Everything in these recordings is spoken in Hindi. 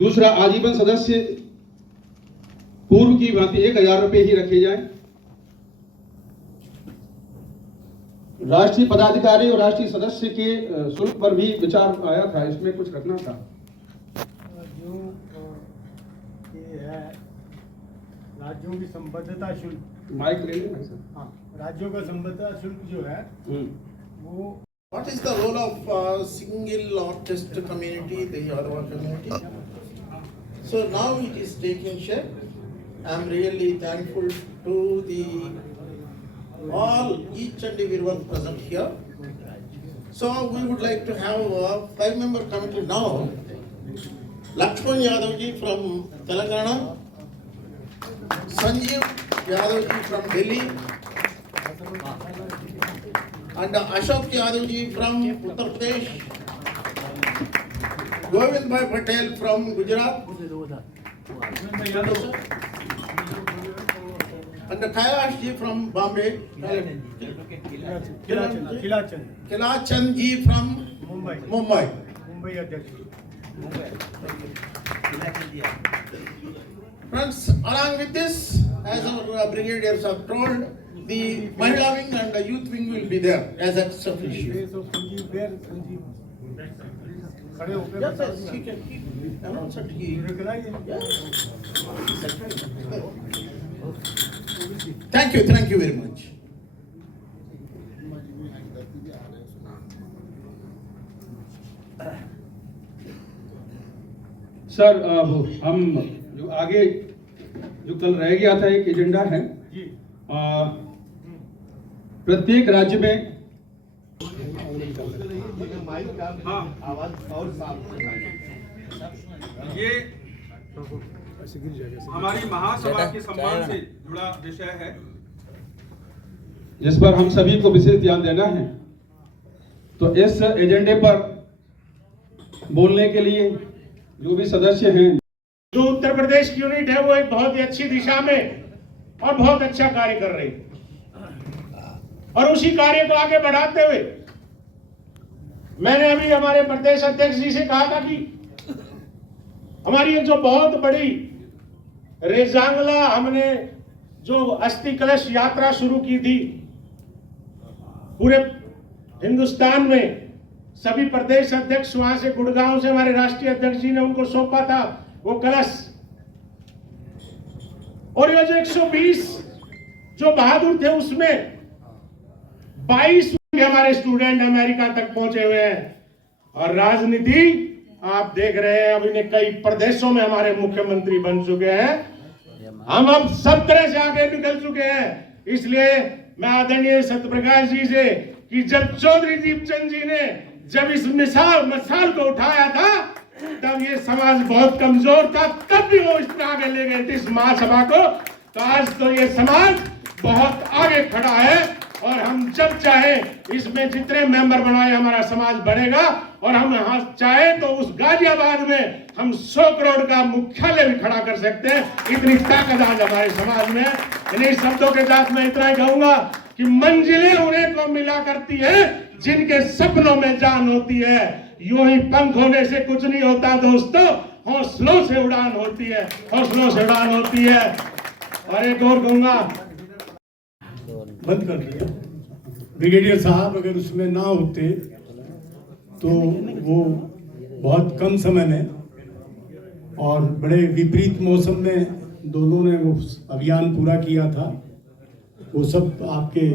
दूसरा, आजीवन सदस्य पूर्व की भांति 1000 रुपये ही रखे जाएं। राष्ट्रीय पदाधिकारी और राष्ट्रीय सदस्य के शुल्क पर भी विचार आया था, इसमें कुछ रखना था। जो ये है राज्यों की संबद्धता शुल्क, माइक ले लें भाई साहब। हाँ, राज्यों का संबद्धता शुल्क जो है वो What is the role of single artist community, the Yadava community? So now it is taking shape. I am really thankful to each and everyone present here. So we would like to have a 5-member committee now. Lakshman Yadavji from Telangana, Sanjeev Yadavji from Delhi, and Ashok Yadavji from Uttar Pradesh, Govind Bhai Patel from Gujarat, and Kailash ji from Bombay, Kilachand ji from Mumbai. अध्यक्ष। Friends, along with this, as our brigadiers have told, the Mahila wing and the youth wing will be there as ex officio. Yes, yes, he can announce it. Thank you very much. Sir, हम जो आगे जो कल रह गया था, एक एजेंडा है। प्रत्येक राज्य में ये हमारी महासभा के सम्मान से जुड़ा विषय है, जिस पर हम सभी को विशेष ध्यान देना है। तो इस एजेंडे पर बोलने के लिए जो भी सदस्य हैं, जो उत्तर प्रदेश की यूनिट है वो एक बहुत ही अच्छी दिशा में और बहुत अच्छा कार्य कर रही है, और उसी कार्य को आगे बढ़ाते हुए मैंने अभी हमारे प्रदेश अध्यक्ष जी से कहा था कि हमारी एक जो बहुत बड़ी रेजांगला हमने जो अस्थि कलश यात्रा शुरू की थी, पूरे हिंदुस्तान में सभी प्रदेश अध्यक्ष वहां से गुड़गांव से हमारे राष्ट्रीय अध्यक्ष जी ने उनको सौंपा था वो कलश, और ये जो 120 जो बहादुर थे उसमें 22 हमारे स्टूडेंट अमेरिका तक पहुंचे हुए हैं। और राजनीति आप देख रहे हैं, अब इन्हें कई प्रदेशों में हमारे मुख्यमंत्री बन चुके हैं। हम अब सब तरह से आगे निकल चुके हैं। इसलिए मैं आदरणीय सत्यप्रकाश जी से कि जब चौधरी दीपचंद जी ने जब इस मसाल को उठाया था, तब ये समाज बहुत कमजोर था, तब भी वो इस तरह आगे ले गए थे इस महासभा को। तो आज तो ये समाज बहुत आगे खड़ा है, और हम जब चाहे इसमें जितने मेंबर बनाए हमारा समाज बढ़ेगा, और हम यहाँ चाहे तो उस गाजियाबाद में हम 100 करोड़ का मुख्यालय भी खड़ा कर सकते हैं। इतनी ताकत आज हमारे समाज में। इन्हीं शब्दों के साथ मैं इतना ही कहूंगा कि मंजिलें उन्हें को मिला करती है जिनके सपनों में जान होती है। यूं ही पंख होने से कुछ नहीं होता दोस्तों, हौसलों से उड़ान होती है, हौसलों से उड़ान होती है। और एक और कहूंगा, बंद कर दिया ब्रिगेडियर साहब, अगर उसमें ना होते तो वो बहुत कम समय में और बड़े विपरीत मौसम में दोनों ने वो अभियान पूरा किया था। वो सब आपके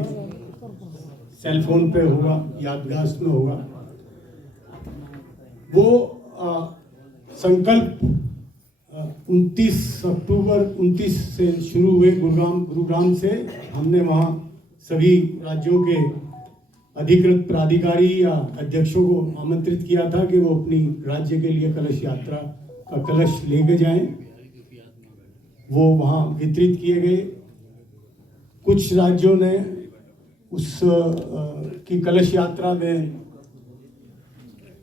सेल फोन पे होगा, याददाश्त में होगा। वो संकल्प 29 अक्टूबर 29 से शुरू हुए गुरुग्राम से। हमने वहाँ सभी राज्यों के अधिकृत प्राधिकारी या अध्यक्षों को आमंत्रित किया था कि वो अपनी राज्य के लिए कलश यात्रा का कलश लेके जाएं। वो वहाँ वितरित किए गए। कुछ राज्यों ने उस की कलश यात्रा में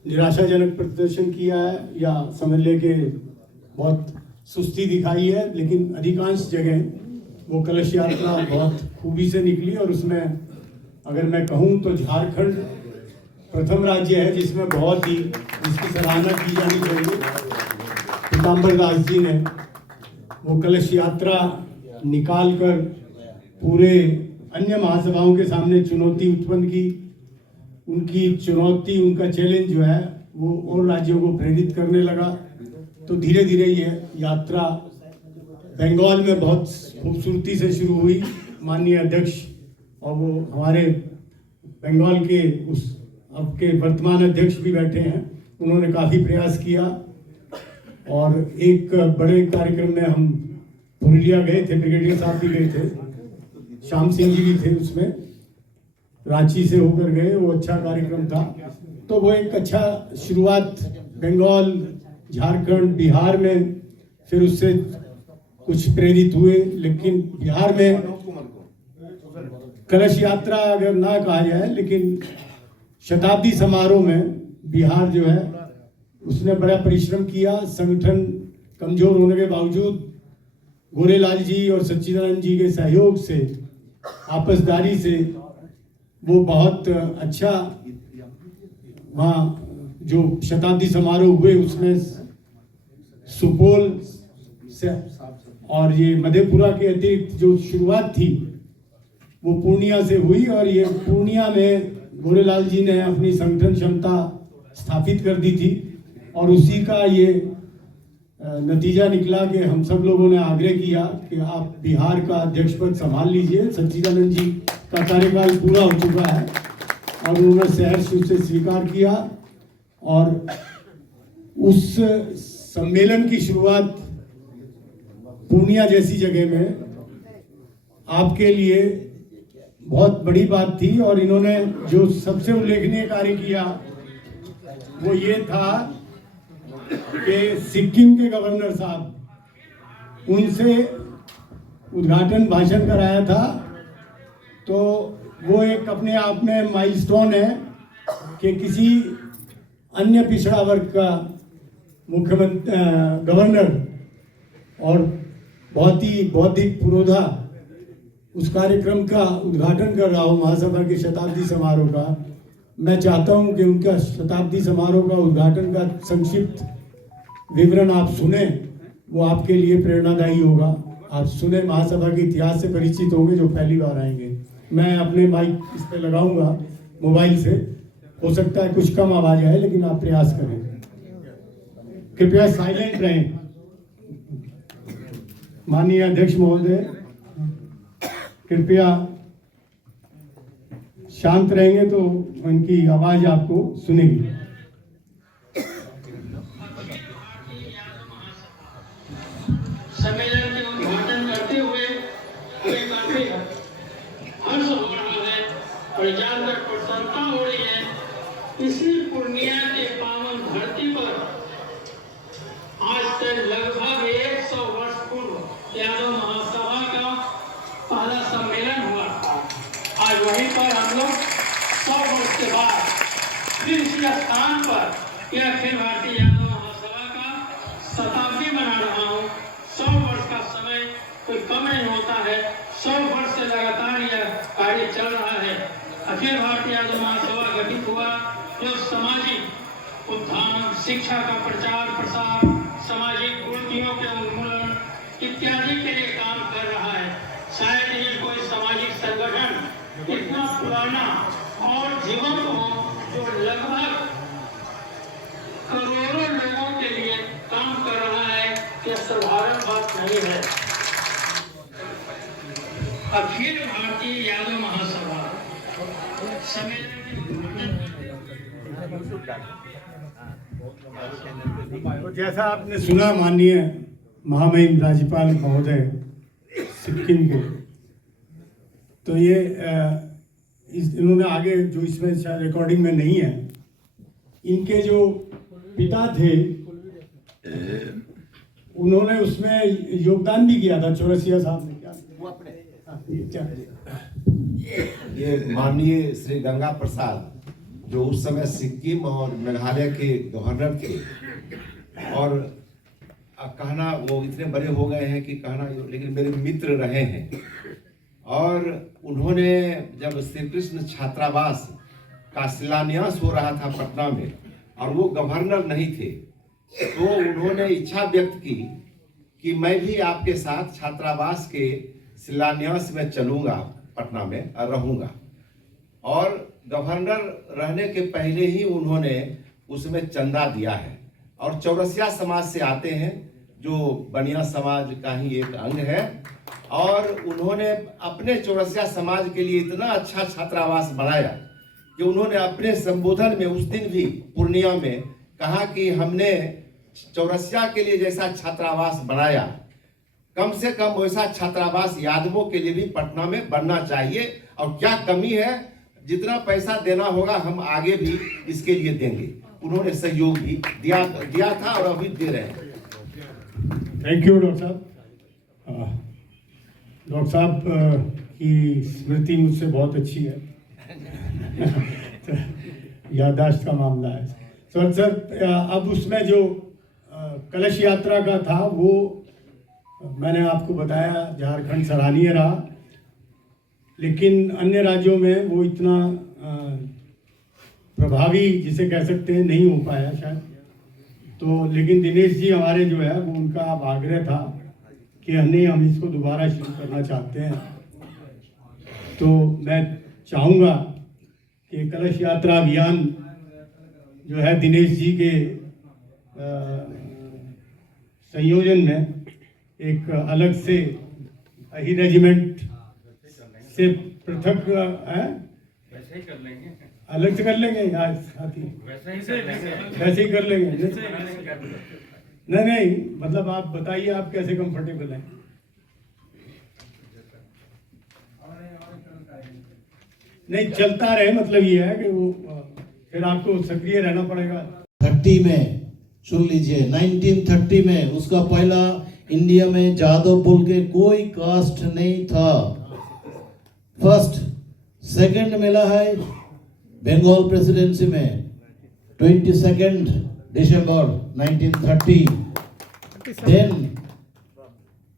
निराशाजनक प्रदर्शन किया है, या समझ ले के बहुत सुस्ती दिखाई है, लेकिन अधिकांश जगह वो कलश यात्रा बहुत खूबी से निकली। और उसमें अगर मैं कहूँ तो झारखंड प्रथम राज्य है जिसमें बहुत ही, जिसकी सराहना की जानी चाहिए। पीताम्बर दास जी ने वो कलश यात्रा निकाल कर पूरे अन्य महासभाओं के सामने चुनौती उत्पन्न की। उनकी चुनौती, उनका चैलेंज जो है वो और राज्यों को प्रेरित करने लगा। तो धीरे धीरे ये यात्रा बंगाल में बहुत खूबसूरती से शुरू हुई। माननीय अध्यक्ष और वो हमारे बंगाल के उस अब के वर्तमान अध्यक्ष भी बैठे हैं, उन्होंने काफ़ी प्रयास किया। और एक बड़े कार्यक्रम में हम पुरुलिया गए थे, ब्रिगेडियर साहब भी गए थे, श्याम सिंह जी भी थे उसमें, रांची से होकर गए। वो अच्छा कार्यक्रम था। तो वो एक अच्छा शुरुआत बंगाल, झारखंड, बिहार में, फिर उससे कुछ प्रेरित हुए। लेकिन बिहार में कलश यात्रा अगर ना कहा जाए, लेकिन शताब्दी समारोह में बिहार जो है उसने बड़ा परिश्रम किया। संगठन कमजोर होने के बावजूद गोरेलाल जी और सच्चिदानंद जी के सहयोग से, आपसदारी से वो बहुत अच्छा वहाँ जो शताब्दी समारोह हुए उसमें सुपौल से और ये मधेपुरा के अतिरिक्त जो शुरुआत थी वो पूर्णिया से हुई। और ये पूर्णिया में गोरेलाल जी ने अपनी संगठन क्षमता स्थापित कर दी थी और उसी का ये नतीजा निकला कि हम सब लोगों ने आग्रह किया कि आप बिहार का अध्यक्ष पद संभाल लीजिए। सच्चिदानंद जी का कार्यकाल पूरा हो चुका है और उन्होंने सहर्ष उसे स्वीकार किया। और उस सम्मेलन की शुरुआत पूर्णिया जैसी जगह में आपके लिए बहुत बड़ी बात थी। और इन्होंने जो सबसे उल्लेखनीय कार्य किया वो ये था कि सिक्किम के गवर्नर साहब, उनसे उद्घाटन भाषण कराया था। तो वो एक अपने आप में माइलस्टोन है कि किसी अन्य पिछड़ा वर्ग का मुख्यमंत्री, गवर्नर और बहुत ही बौद्धिक पुरोधा उस कार्यक्रम का उद्घाटन कर रहा हूँ, महासभा के शताब्दी समारोह का। मैं चाहता हूँ कि उनका शताब्दी समारोह का उद्घाटन का संक्षिप्त विवरण आप सुने, वो आपके लिए प्रेरणादायी होगा। आप सुने, महासभा के इतिहास से परिचित होंगे जो पहली बार आएंगे। मैं अपने माइक इस पे लगाऊंगा मोबाइल से, हो सकता है कुछ कम आवाज आए, लेकिन आप प्रयास करें। कृपया साइलेंट रहें। माननीय अध्यक्ष महोदय कृपया शांत रहेंगे तो उनकी आवाज आपको सुनेगी। सम्मेलन के उद्घाटन करते हुए हमें काफी हर्ष हो रहा है और जानकर प्रसन्नता हो रही है। इसी पूर्णिया के पावन धरती पर आज तक लगभग 100 वर्ष पूर्व यादव महासभा का पहला सम्मेलन हुआ था। आज वहीं पर हम लोग 100 वर्ष के बाद फिर इसी स्थान पर यह अखिल भारतीय यादव महासभा का शताब्दी मना रहा हूँ। 100 वर्ष का समय कोई कम नहीं होता है। 100 वर्ष से लगातार यह कार्य चल रहा है। अखिल भारतीय यादव महासभा गठित हुआ जो सामाजिक उत्थान, शिक्षा का प्रचार प्रसार, सामाजिक कुरीतियों के उन्मूलन इत्यादि के लिए काम कर रहा है। शायद ही कोई सामाजिक संगठन इतना पुराना और जीवंत हो जो लगभग करोड़ों लोगों के लिए काम कर रहा है। यह साधारण बात नहीं है। अखिल भारतीय यादव महासभा सम्मेलन तो जैसा आपने सुना माननीय महामहिम राज्यपाल महोदय सिक्किम के, तो ये इन्होंने आगे जो इसमें शायद रिकॉर्डिंग में नहीं है, इनके जो पिता थे उन्होंने उसमें योगदान भी किया था। चौरसिया साहब ने क्या ये माननीय श्री गंगा प्रसाद जो उस समय सिक्किम और मेघालय के गवर्नर थे, और कहना वो इतने बड़े हो गए हैं कि कहना, लेकिन मेरे मित्र रहे हैं। और उन्होंने जब श्री कृष्ण छात्रावास का शिलान्यास हो रहा था पटना में, और वो गवर्नर नहीं थे, तो उन्होंने इच्छा व्यक्त की कि मैं भी आपके साथ छात्रावास के शिलान्यास में चलूंगा, पटना में रहूंगा। और गवर्नर रहने के पहले ही उन्होंने उसमें चंदा दिया है। और चौरसिया समाज से आते हैं, जो बनिया समाज का ही एक अंग है, और उन्होंने अपने चौरसिया समाज के लिए इतना अच्छा छात्रावास बनाया कि उन्होंने अपने संबोधन में उस दिन भी पूर्णिया में कहा कि हमने चौरसिया के लिए जैसा छात्रावास बनाया, कम से कम वैसा छात्रावास यादवों के लिए भी पटना में बनना चाहिए। और क्या कमी है, जितना पैसा देना होगा हम आगे भी इसके लिए देंगे। उन्होंने सहयोग भी दिया था और अभी दे रहे हैं। थैंक यू डॉक्टर साहब। डॉक्टर साहब की स्मृति मुझसे बहुत अच्छी है। याददाश्त का मामला है। सर अब उसमें जो कलश यात्रा का था वो मैंने आपको बताया, झारखंड सराहनीय रहा, लेकिन अन्य राज्यों में वो इतना प्रभावी जिसे कह सकते हैं नहीं हो पाया शायद। तो लेकिन दिनेश जी हमारे जो है वो उनका आग्रह था कि हम इसको दोबारा शुरू करना चाहते हैं। तो मैं चाहूँगा कि कलश यात्रा अभियान जो है दिनेश जी के संयोजन में एक अलग से ही रेजिमेंट से पृथक है, वैसे ही कर लेंगे, अलग से कर लेंगे यार साथी, वैसे ही कर लेंगे। नहीं, मतलब आप बताइए आप कैसे कंफर्टेबल हैं। नहीं चलता रहे, मतलब ये है कि वो फिर आपको सक्रिय रहना पड़ेगा। 30 में सुन लीजिए, 1930 में उसका पहला इंडिया में जादव बोल के कोई कास्ट नहीं था। फर्स्ट सेकंड मिला है बंगाल प्रेसिडेंसी में 22 दिसंबर 1930। देन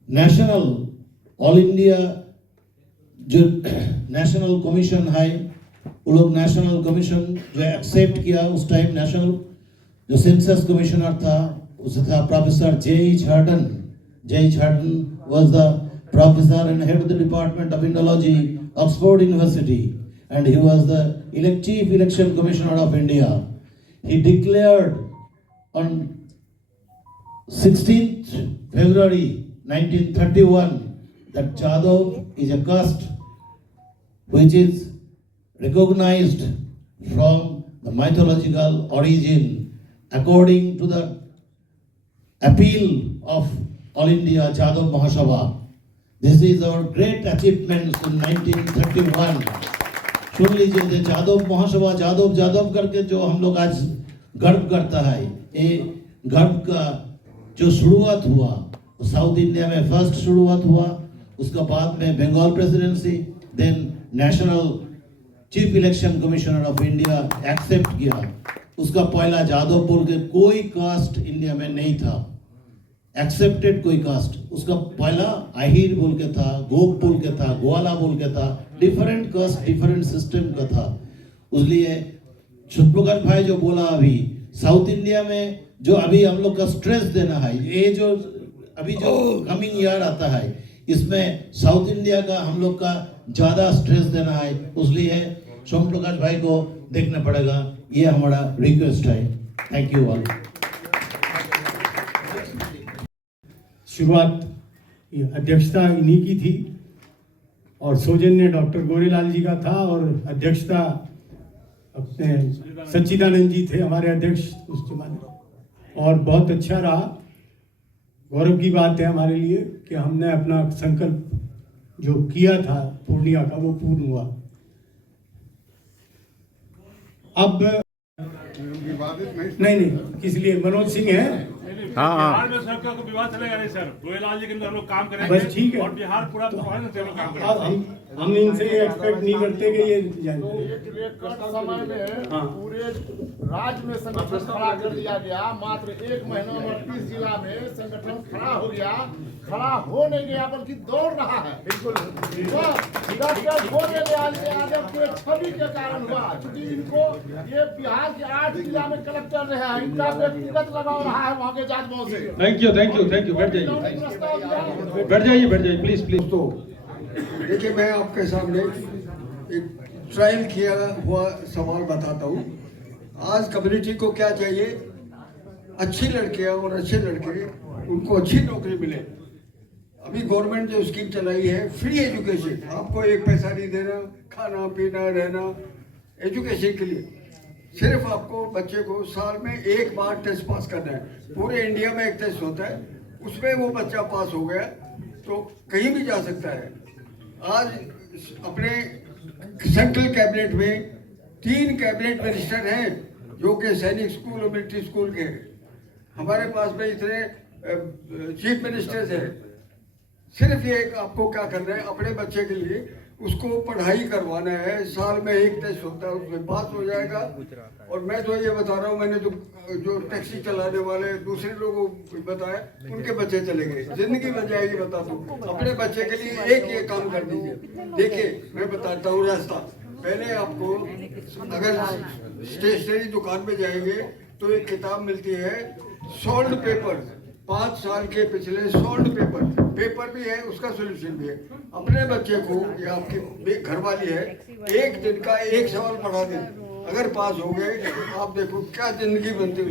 नेशनल ऑल इंडिया जो नेशनल कमीशन है, वो लोग नेशनल कमीशन जो एक्सेप्ट किया उस टाइम, नेशनल जो सेंसस कमिश्नर था उसे था professor J.H. Hardin. J.H. Hardin was the professor and head of the Department of Indology, Oxford University, and he was the Chief Election Commissioner of India. He declared on 16th February 1931 that Jadov is a caste which is recognized from the mythological origin according to the appeal of All India Jadav Mahasabha. This is our great achievements in 1931. सुन लीजिए, जादव महासभा जादव करके जो हम लोग आज गर्व करता है, ये गर्व का जो शुरुआत हुआ साउथ इंडिया में फर्स्ट शुरुआत हुआ, उसका बाद में Bengal presidency, then national chief election commissioner of India accept किया। उसका पहला जादव बोल के कोई कास्ट इंडिया में नहीं था, एक्सेप्टेड कोई कास्ट। उसका पहला आहिर बोल के था, गोप बोल के था, ग्वाला बोल के था, डिफरेंट कास्ट डिफरेंट सिस्टम का था। इसलिए सुप्रकाश भाई जो बोला अभी, साउथ इंडिया में जो अभी हम लोग का स्ट्रेस देना है, ये जो अभी जो कमिंग ईयर आता है, इसमें साउथ इंडिया का हम लोग का ज्यादा स्ट्रेस देना है। इसलिए सोम प्रकाश भाई को देखना पड़ेगा, ये हमारा रिक्वेस्ट है। Thank you all. शुरुआत अध्यक्षता इन्हीं की थी और सौजन्य डॉक्टर गोरेलाल जी का था और अध्यक्षता अपने सच्चिदानंद जी थे हमारे अध्यक्ष उस जमाने, और बहुत अच्छा रहा। गौरव की बात है हमारे लिए कि हमने अपना संकल्प जो किया था पूर्णिया का वो पूर्ण हुआ। अब नहीं इसलिए मनोज सिंह है। बिहार में सर का विवाद चलेगा नहीं सर, गोयलाल जी के अंदर हम लोग काम करेंगे, बस ठीक है। और बिहार पूरा हम लोग काम अब करेंगे। हम इनसे एक्सपेक्ट नहीं करते कि ये समय में हाँ। पूरे राज्य में संगठन खड़ा कर दिया गया। मात्र 1 महीना में 38 जिला में संगठन खड़ा हो गया। खड़ा हो नहीं गया बल्कि दौड़ रहा है। बिल्कुल डॉक्टर गोविंद यादव के छवि के कारण हुआ, क्योंकि इनको ये बिहार के 8 जिला में कलेक्टर रहे हैं, इनका व्यक्तिगत लगाव रहा है वहाँ के जांच भाव से। थैंक यू बैठ जाइए प्लीज। दोस्तों देखिए, मैं आपके सामने एक ट्रायल किया हुआ सवाल बताता हूँ। आज कम्युनिटी को क्या चाहिए? अच्छी लड़कियाँ और अच्छे लड़के, उनको अच्छी नौकरी मिले। अभी गवर्नमेंट जो स्कीम चलाई है फ्री एजुकेशन, आपको एक पैसा नहीं देना, खाना पीना रहना एजुकेशन के लिए। सिर्फ आपको बच्चे को साल में 1 बार टेस्ट पास करना है। पूरे इंडिया में एक टेस्ट होता है, उसमें वो बच्चा पास हो गया तो कहीं भी जा सकता है। आज अपने सेंट्रल कैबिनेट में 3 कैबिनेट मिनिस्टर हैं जो कि सैनिक स्कूल और मिलिट्री स्कूल के हैं। हमारे पास में इतने चीफ मिनिस्टर्स हैं। सिर्फ ये आपको क्या करना है, अपने बच्चे के लिए उसको पढ़ाई करवाना है। साल में 1 टेस्ट होता है, उसमें पास हो जाएगा। और मैं तो ये बता रहा हूँ, मैंने जो टैक्सी चलाने वाले दूसरे लोगों को बताया, उनके बच्चे चलेंगे, जिंदगी बन जाएगी। बता दूँ, अपने बच्चे के लिए एक ये काम कर दीजिए। देखिए मैं बताता हूँ रास्ता। पहले आपको अगर स्टेशनरी दुकान में जाएंगे तो एक किताब मिलती है सॉल्ड पेपर, 5 साल के पिछले सॉल्ड पेपर भी है, उसका सोल्यूशन भी है। अपने बच्चे को या आपकी घरवाली है, 1 दिन का 1 सवाल पढ़ा दें, अगर पास हो गए तो आप देखो क्या जिंदगी बनती है।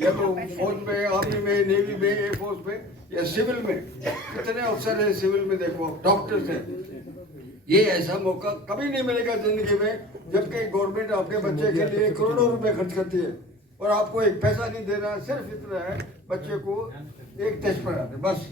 या तो फौज में, आर्मी में, नेवी में, एयरफोर्स में या सिविल में, कितने अफसर हैं सिविल में, देखो डॉक्टर्स हैं। ये ऐसा मौका कभी नहीं मिलेगा जिंदगी में, जबकि गवर्नमेंट आपके बच्चे के लिए करोड़ों रुपए खर्च करती है और आपको एक पैसा नहीं देना। सिर्फ इतना है, बच्चे को एक टेस्ट पढ़ा दे, बस।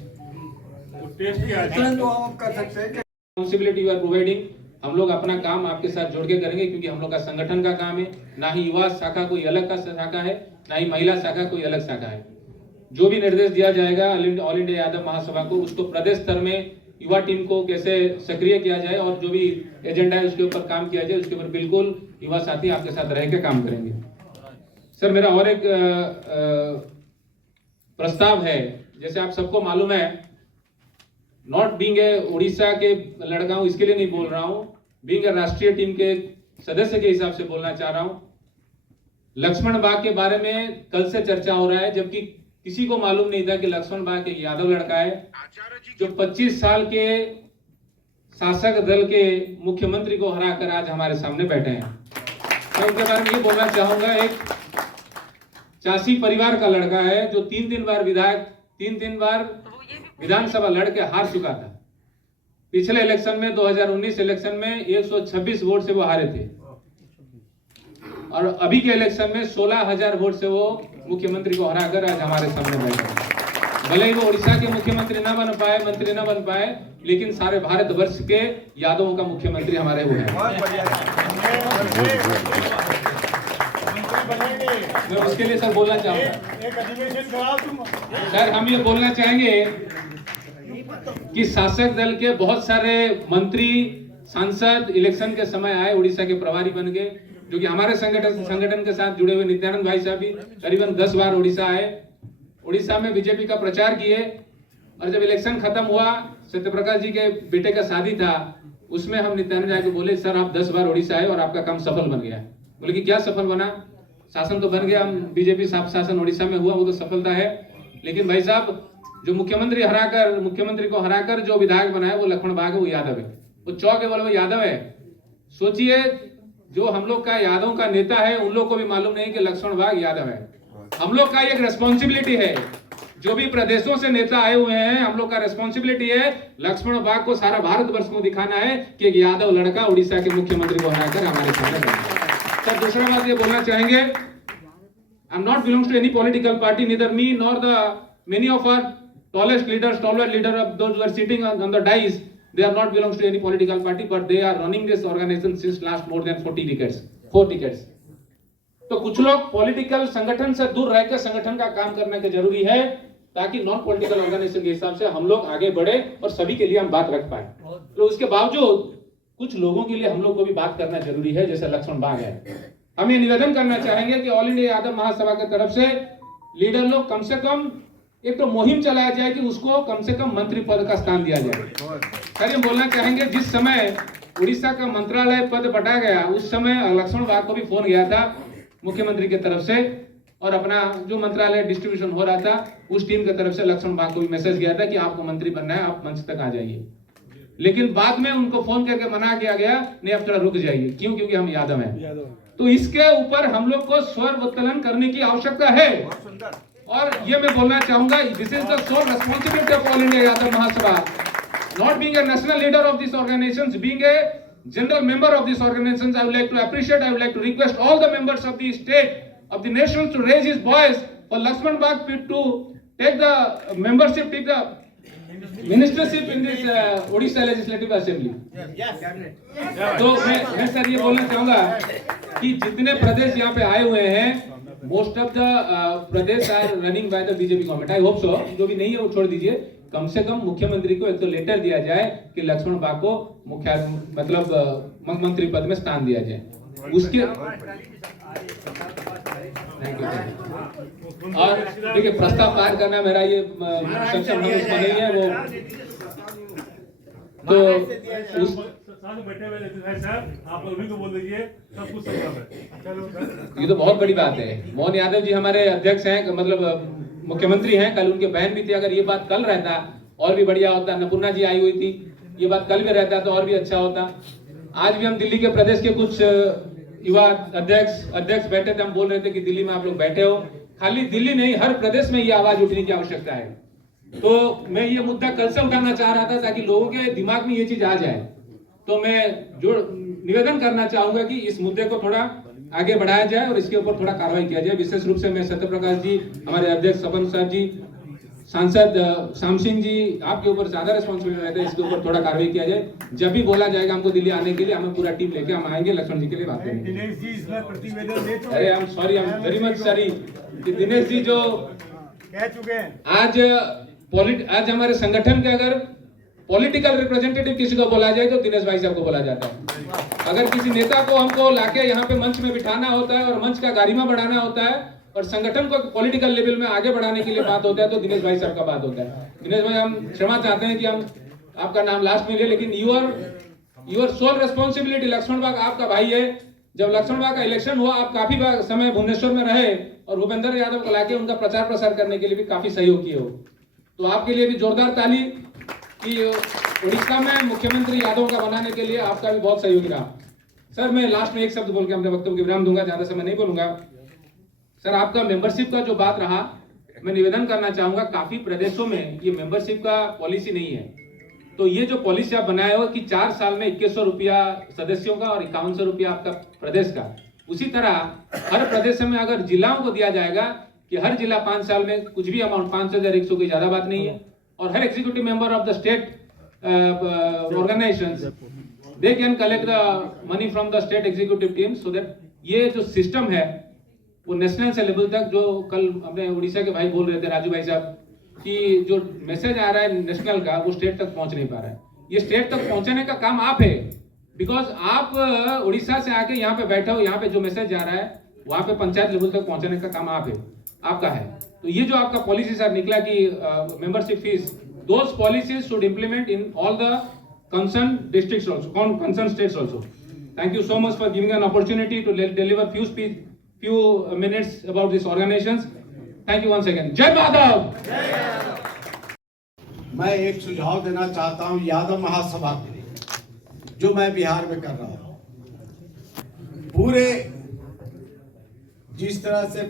इतना तो आप कर सकते हैं। Responsibility you are providing. हम लोग अपना काम आपके साथ जोड़ के करेंगे, क्योंकि हम लोग का संगठन का काम है। ना ही युवा शाखा कोई अलग का शाखा है, ना ही महिला शाखा कोई अलग शाखा है। जो भी निर्देश दिया जाएगा ऑल इंडिया यादव महासभा को, उसको प्रदेश स्तर में युवा टीम को कैसे सक्रिय किया जाए और जो भी एजेंडा है उसके ऊपर काम किया जाए, उसके ऊपर बिल्कुल युवा साथी आपके साथ रह के काम करेंगे। सर, मेरा और एक प्रस्ताव है। जैसे आप सबको मालूम है, नॉट बीइंग ए उड़ीसा के लड़का हूं इसके लिए नहीं बोल रहा हूं, बीइंग ए राष्ट्रीय टीम के सदस्य के हिसाब से बोलना चाह रहा हूं। लक्ष्मण बाग के बारे में कल से चर्चा हो रहा है, जबकि किसी को मालूम नहीं था कि लक्ष्मण बाग एक यादव लड़का है जो 25 साल के शासक दल के मुख्यमंत्री को हराकर आज हमारे सामने बैठे हैं। मैं उनके बारे में ये बोलना चाहूंगा, एक चासी परिवार का लड़का है जो 3 बार विधानसभा लड़ के हार चुका था। पिछले इलेक्शन में 2019 इलेक्शन में 126 वोट से वो हारे थे और अभी के इलेक्शन में 16,000 वोट से वो मुख्यमंत्री को हराकर आज हमारे सामने बैठे। भले ही वो उड़ीसा के मुख्यमंत्री न बन पाए, मंत्री न बन पाए, लेकिन सारे भारतवर्ष के यादवों का मुख्यमंत्री हमारे हुए हैं। मैं उसके लिए सर बोलना चाहूंगा, सर हम ये बोलना चाहेंगे कि शासक दल के बहुत सारे मंत्री सांसद इलेक्शन के समय आए, उड़ीसा के प्रभारी बन गए, जो कि हमारे संगठन के साथ जुड़े हुए नित्यानंद भाई साहब भी करीबन 10 बार उड़ीसा आए, उड़ीसा में बीजेपी का प्रचार किए। और जब इलेक्शन खत्म हुआ, सत्यप्रकाश जी के बेटे का शादी था, उसमें हम नित्यानंद भाई को बोले, सर आप 10 बार उड़ीसा आए और आपका काम सफल बन गया। बोले कि क्या सफल बना? शासन तो बन गया, हम बीजेपी शासन उड़ीसा में हुआ, वो तो सफलता है, लेकिन भाई साहब जो मुख्यमंत्री को हराकर जो विधायक बनाया वो लक्ष्मण बाग है, वो यादव है। वो चौक है, बोले वो यादव है। सोचिए, जो हम लोग का यादव का नेता है, उन लोग को भी मालूम नहीं कि लक्ष्मण बाग यादव है। हम लोग का एक रेस्पॉन्सिबिलिटी है, जो भी प्रदेशों से नेता आए हुए हैं, हम लोग का रेस्पॉन्सिबिलिटी है लक्ष्मण बाग को सारा भारतवर्ष को दिखाना है कि एक यादव लड़का उड़ीसा के मुख्यमंत्री को हराकर हमारे सामने बैठा। सर, दूसरा बात ये बोलना चाहेंगे, I am not belongs to any political party, neither me nor the many of our tallest leader of those who are sitting on the dais, they are not belongs to any political party, but they are running this organization since last more than 4 decades. तो कुछ लोग पॉलिटिकल संगठन से दूर रहकर संगठन का काम करने के जरूरी है, ताकि नॉन पॉलिटिकल ऑर्गेनाइजेशन के हिसाब से हम लोग आगे बढ़े और सभी के लिए हम बात रख पाए। तो उसके बावजूद कुछ लोगों के लिए हम लोग को भी बात करना जरूरी है, जैसे लक्ष्मण बाग है। हम ये निवेदन करना चाहेंगे कि ऑल इंडिया यादव महासभा की तरफ से लीडर लोग कम से कम एक तो मुहिम चलाया जाए कि उसको कम से कम मंत्री पद का स्थान दिया जाए। सर ये बोलना चाहेंगे, जिस समय उड़ीसा का मंत्रालय पद बटा गया उस समय लक्ष्मण बाग को भी फोन गया था मुख्यमंत्री की तरफ से, और अपना जो मंत्रालय डिस्ट्रीब्यूशन हो रहा था उस टीम की तरफ से लक्ष्मण बाग को भी मैसेज गया था कि आपको मंत्री बनना है, आप मंच तक आ जाइए। लेकिन बाद में उनको फोन करके मना किया गया, नहीं अब थोड़ा रुक जाइए। क्यों? क्योंकि हम यादव हैं। तो इसके ऊपर हम लोग को स्वर उत्तोलन करने की आवश्यकता है। और ये मैं बोलना चाहूंगा, this is the sole responsibility of All India Yadav Mahasabha, not being a national leader of this organisation, being a general member of this organization. I would like to appreciate, I would like to request all the members of the state, of the nation to raise his voice for Lakshman Bagh to take the membership, take the ministership in this Odisha Legislative Assembly. तो मैं सर ये बोलना चाहूंगा कि जितने प्रदेश यहाँ पे आए हुए हैं, most of the pradesh are running by the BJP government. I hope so, जो भी नहीं है वो छोड़ दीजिए। कम से कम मुख्यमंत्री को एक तो लेटर दिया जाए कि लक्ष्मण बाग को मुख्य मतलब मंत्री पद में स्थान दिया जाए। उसके और देखिए, प्रस्ताव पार करना मेरा ये सक्षम नहीं है वो, तो उस बैठे हुए सर आप लोग भी तो बोल दीजिए, सब कुछ संभव है। ये तो बहुत बड़ी बात है। मोहन यादव जी हमारे अध्यक्ष हैं, मतलब मुख्यमंत्री हैं। कल उनके बहन भी थी, अगर ये बात कल रहता और भी बढ़िया होता। अन्नपूर्णा जी आई हुई थी, ये बात कल भी रहता तो और भी अच्छा होता। आज भी हम दिल्ली के प्रदेश के कुछ युवा अध्यक्ष बैठे थे, हम बोल रहे थे कि दिल्ली में आप लोग बैठे हो, खाली दिल्ली नहीं हर प्रदेश में ये आवाज उठने की आवश्यकता है। तो मैं ये मुद्दा कल से उठाना चाह रहा था ताकि लोगों के दिमाग में ये चीज आ जाए। तो मैं जो निवेदन करना चाहूंगा कि इस मुद्दे को थोड़ा आगे बढ़ाया जाए और इसके ऊपर थोड़ा कार्रवाई किया जाए। विशेष रूप से मैं सत्य प्रकाश जी, हमारे अध्यक्ष सपन साहब जी, सांसद शाम सिंह जी, आपके ऊपर ज्यादा रिस्पॉन्सिबिलिटी रहता है, इसके ऊपर थोड़ा कार्रवाई किया जाए। जब भी बोला जाएगा हमको दिल्ली आने के लिए, हमें पूरा टीम लेके हम आएंगे, लक्ष्मण जी के लिए बात करेंगे। दिनेश जी इसमें प्रतिवेदन दे चुके अरे I am sorry, I am very much sorry कि दिनेश जी जो कह चुके हैं आज हमारे संगठन के अगर पॉलिटिकल रिप्रेजेंटेटिव किसी को बोला जाए तो दिनेश भाई साहब को बोला जाता है। अगर किसी नेता को हमको लाके यहाँ पे मंच में बिठाना होता है और मंच का गरिमा बढ़ाना होता है और संगठन को पॉलिटिकल लेवल में आगे बढ़ाने के लिए बात होता है तो दिनेश भाई साहब का बात होता है। दिनेश भाई, हम क्षमा चाहते हैं कि हम आपका नाम लास्ट में ले, लेकिन यूर सोल रिस्पॉन्सिबिलिटी, लक्ष्मण बाग आपका भाई है। जब लक्ष्मण बाग का इलेक्शन हुआ, आप काफी समय भुवनेश्वर में रहे और भूपेंद्र यादव को लाके उनका प्रचार प्रसार करने के लिए भी काफी सहयोग किए हो। तो आपके लिए भी जोरदार ताली कि उड़ीसा में मुख्यमंत्री यादव का बनाने के लिए आपका भी बहुत सहयोग रहा। सर मैं लास्ट में एक शब्द बोल के अपने वक्तव्य को विराम दूंगा, ज्यादा समय नहीं बोलूंगा। सर आपका मेंबरशिप का जो बात रहा, मैं निवेदन करना चाहूंगा, काफी प्रदेशों में ये मेंबरशिप का पॉलिसी नहीं है। तो ये जो पॉलिसी आप बनाए हो कि 4 साल में 2100 रुपया सदस्यों का और 5100 रुपया आपका प्रदेश का, उसी तरह हर प्रदेश में अगर जिलाओं को दिया जाएगा कि हर जिला 5 साल में कुछ भी अमाउंट, 5,100 की ज्यादा बात नहीं है, और हर executive member of the state organisations they can collect the money from the state executive team, so that ये जो सिस्टम है वो नेशनल से लेवल तक, जो कल अपने उड़ीसा के भाई बोल रहे थे राजू भाई साहब कि जो मैसेज आ रहा है नेशनल का वो स्टेट तक पहुंच नहीं पा रहा है। ये स्टेट तक पहुंचाने का काम आप है, बिकॉज आप उड़ीसा से आके यहाँ पे बैठे हो, यहाँ पे जो मैसेज जा रहा है वहां पे पंचायत लेवल तक पहुंचाने का काम आप है, आपका है। तो ये जो आपका पॉलिसी सर निकला कि membership fees, those policies should implement in all the concern districts also, concern states also. Thank you so much for giving an opportunity to deliver few minutes about these organizations. Thank you once again. जय माधव। मैं एक सुझाव देना चाहता हूं यादव महासभा के लिए, जो मैं बिहार में कर रहा हूं। पूरे जिस तरह से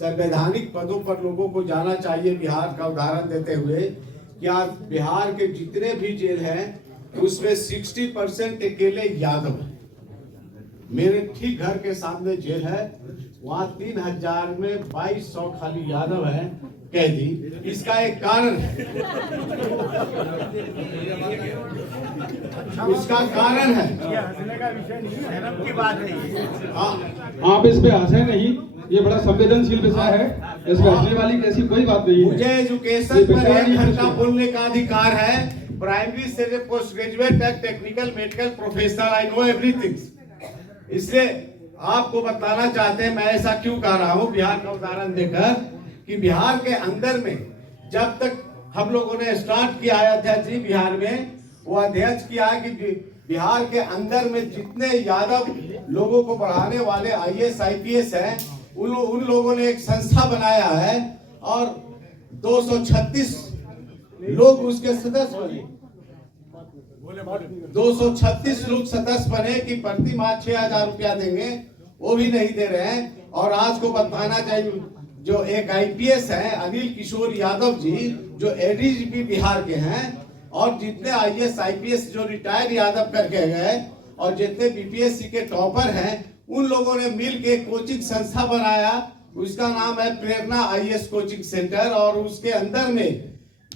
संवैधानिक पदों पर लोगों को जाना चाहिए, बिहार का उदाहरण देते हुए, कि आज बिहार के जितने भी जेल हैं उसमें 60% अकेले यादव हैं। मेरे ठीक घर के सामने जेल है, वहां 3000 में 2200 खाली यादव है कैदी। इसका एक कारण है, इसका कारण है, आप इस पे हंसे नहीं, ये बड़ा संवेदनशील विषय है, इसमें हंसने वाली कैसी कोई बात नहीं है। मुझे एजुकेशन पर 1 घंटा बोलने का अधिकार है, प्राइमरी से पोस्ट ग्रेजुएट तक, technical, medical, professional, I know everything. इसलिए आपको बताना चाहते हैं, मैं ऐसा क्यों कह रहा हूं बिहार का उदाहरण देकर, कि बिहार के अंदर में जब तक हम लोगों ने स्टार्ट किया है अध्यक्ष जी बिहार में, वो अध्यक्ष किया है कि बिहार के अंदर में जितने यादव लोगों को बढ़ाने वाले IAS IPS हैं, उन लोगों ने एक संस्था बनाया है और 236 लोग उसके सदस्य बने। 236 लोग सदस्य बने कि प्रति माह 6,000 रुपया देंगे, वो भी नहीं दे रहे हैं। और आज को बताना चाहिए, जो एक IPS है अनिल किशोर यादव जी, जो ADGP बिहार के हैं, और जितने IAS IPS जो रिटायर यादव करके गए और जितने BPSC के टॉपर हैं, उन लोगों ने मिल के कोचिंग संस्था बनाया, उसका नाम है प्रेरणा IAS कोचिंग सेंटर। और उसके अंदर में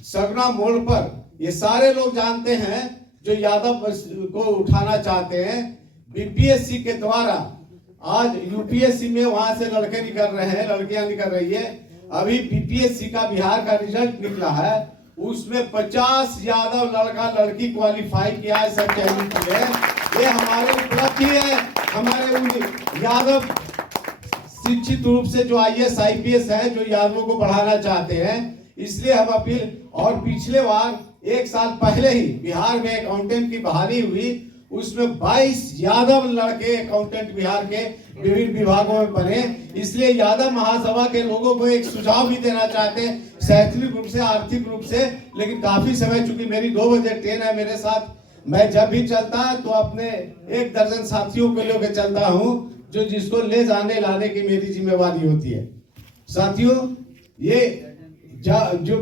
सगना मोड़ पर ये सारे लोग जानते हैं जो यादव को उठाना चाहते हैं BPSC के द्वारा। आज UPSC में वहां से लड़के निकल रहे हैं, लड़कियां निकल रही है। अभी BPSC का बिहार का रिजल्ट निकला है, उसमें 50 यादव लड़का लड़की क्वालिफाई किया है सब चयनित हुए। ये हमारे उपलब्धि है, हमारे उन यादव शिक्षित रूप से जो IAS IPS है, जो यादवों को बढ़ाना चाहते हैं। इसलिए हम अपील, और पिछले बार 1 साल पहले ही बिहार में अकाउंटेंट की बहाली हुई, उसमें 22 यादव लड़के अकाउंटेंट बिहार के विभिन्न विभागों में बने। इसलिए यादव महासभा के लोगों को एक सुझाव भी देना चाहते हैं, शैक्षणिक रूप से, आर्थिक रूप से। लेकिन काफी समय, चूंकि मेरी 2 बजे ट्रेन है मेरे साथ, मैं जब भी चलता तो अपने 1 दर्जन साथियों को लेकर चलता हूँ, जो जिसको ले जाने लाने की मेरी जिम्मेवारी होती है। साथियों, ये जो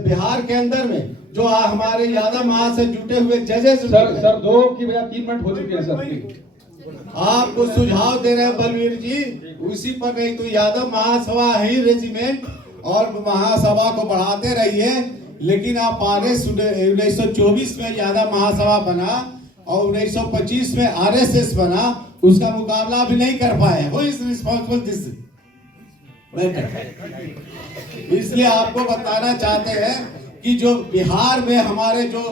बिहार के अंदर में जो हमारे यादव महा से जुटे हुए जजेस, सर 2 की बजाय 3 मिनट हो चुके हैं सर। आपको सुझाव दे रहे हैं बलवीर जी, उसी पर नहीं तो यादव महासभा ही रेजिमेंट और महासभा को बढ़ाते रहिए। लेकिन आप RS 1924 में यादव महासभा बना और 1925 में RSS बना, उसका मुकाबला भी नहीं कर पाए। वो इस रिस्पॉन्सिबल दिस, इसलिए आपको बताना चाहते हैं कि जो बिहार में हमारे जो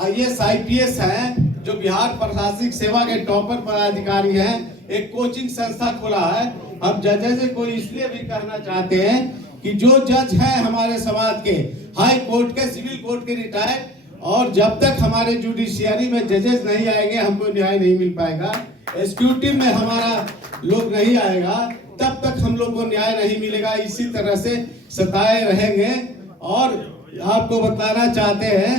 IAS IPS हैं, जो बिहार प्रशासनिक सेवा के टॉपर पदाधिकारी हैं, एक कोचिंग संस्था खोला है। हम जजेस को इसलिए भी कहना चाहते हैं कि जो जज हैं हमारे समाज के, हाई कोर्ट के, सिविल कोर्ट के रिटायर्ड, और जब तक हमारे जुडिशियरी में जजेस नहीं आएंगे हमको न्याय नहीं मिल पाएगा। एग्जीक्यूटिव में हमारा लोग नहीं आएगा, तब तक हम लोग को न्याय नहीं मिलेगा। इसी तरह से सताए रहेंगे। और आपको बताना चाहते हैं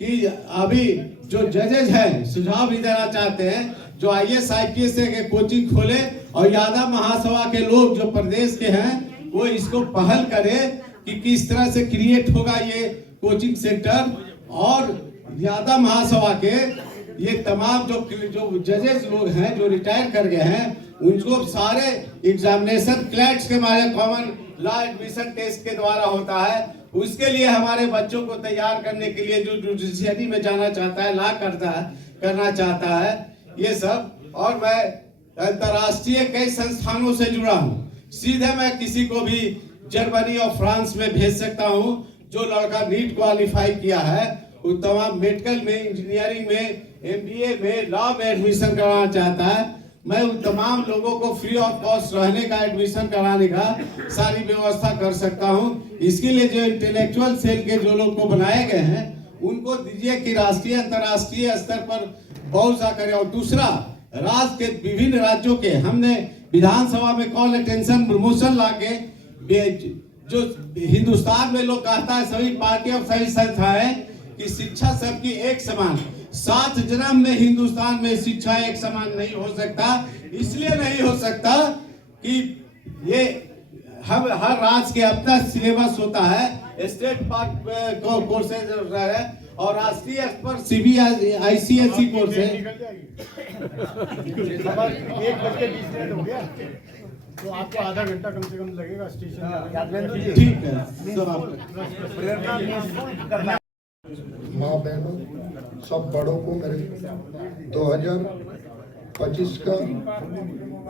कि अभी जो जजेस हैं, सुझाव भी देना चाहते हैं, जो IAS IPS के कोचिंग खोले और यादव महासभा के लोग जो प्रदेश के हैं, वो इसको पहल करें कि किस तरह से क्रिएट होगा ये कोचिंग सेंटर। और यादव महासभा के ये तमाम जो जजेस लोग हैं जो रिटायर कर गए हैं, उनको सारे एग्जामिनेशन क्लैट्स के मारे कॉमन लॉ एडमिशन टेस्ट के द्वारा होता है। उसके लिए हमारे बच्चों को तैयार करने के लिए जो जुडिशियरी में जाना चाहता है, लॉ करना चाहता है, ये सब। और मैं अंतर्राष्ट्रीय कई संस्थानों से जुड़ा हूँ, सीधे मैं किसी को भी जर्मनी और फ्रांस में भेज सकता हूँ। जो लड़का नीट क्वालिफाई किया है, वो तमाम मेडिकल में, इंजीनियरिंग में, MBA में, लॉ में एडमिशन कराना चाहता है, मैं उन तमाम लोगों को फ्री ऑफ कॉस्ट रहने का, एडमिशन कराने का सारी व्यवस्था कर सकता हूं। इसके लिए जो इंटेलेक्चुअल सेल के जो लोग को बनाए गए हैं, उनको दीजिए कि राष्ट्रीय अंतर्राष्ट्रीय स्तर पर बहुत सा करें। और दूसरा, राज्य के विभिन्न राज्यों के हमने विधानसभा में कॉल अटेंशन प्रमोशन ला के, जो हिंदुस्तान में लोग कहता है सभी पार्टी और सभी संस्थाएं कि शिक्षा सबकी एक समान, 7 जन्म में हिंदुस्तान में शिक्षा एक समान नहीं हो सकता। इसलिए नहीं हो सकता कि ये हर राज्य के अपना सिलेबस होता है, स्टेट कोर्सेज है और राष्ट्रीय स्तर पर CBSE कोर्स है। 1:20 हो गया, तो आपको आधा घंटा कम से कम लगेगा स्टेशन। ठीक है, माँ बहनों, सब बड़ों को मेरे 2025 का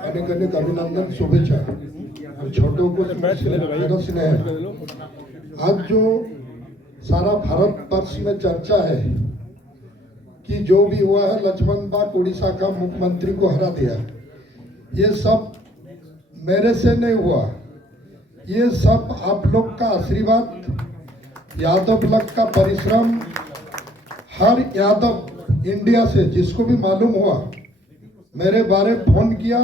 अनेक अनेक अभिनंदन, शुभेच्छा। और छोटों को स्नेह। आज जो सारा भारत वर्ष में चर्चा है कि जो भी हुआ है, लक्ष्मण बाग उड़ीसा का मुख्यमंत्री को हरा दिया, ये सब मेरे से नहीं हुआ, ये सब आप लोग का आशीर्वाद, यादव ब्लॉक का परिश्रम, हर यादव इंडिया से जिसको भी मालूम हुआ मेरे बारे फोन किया,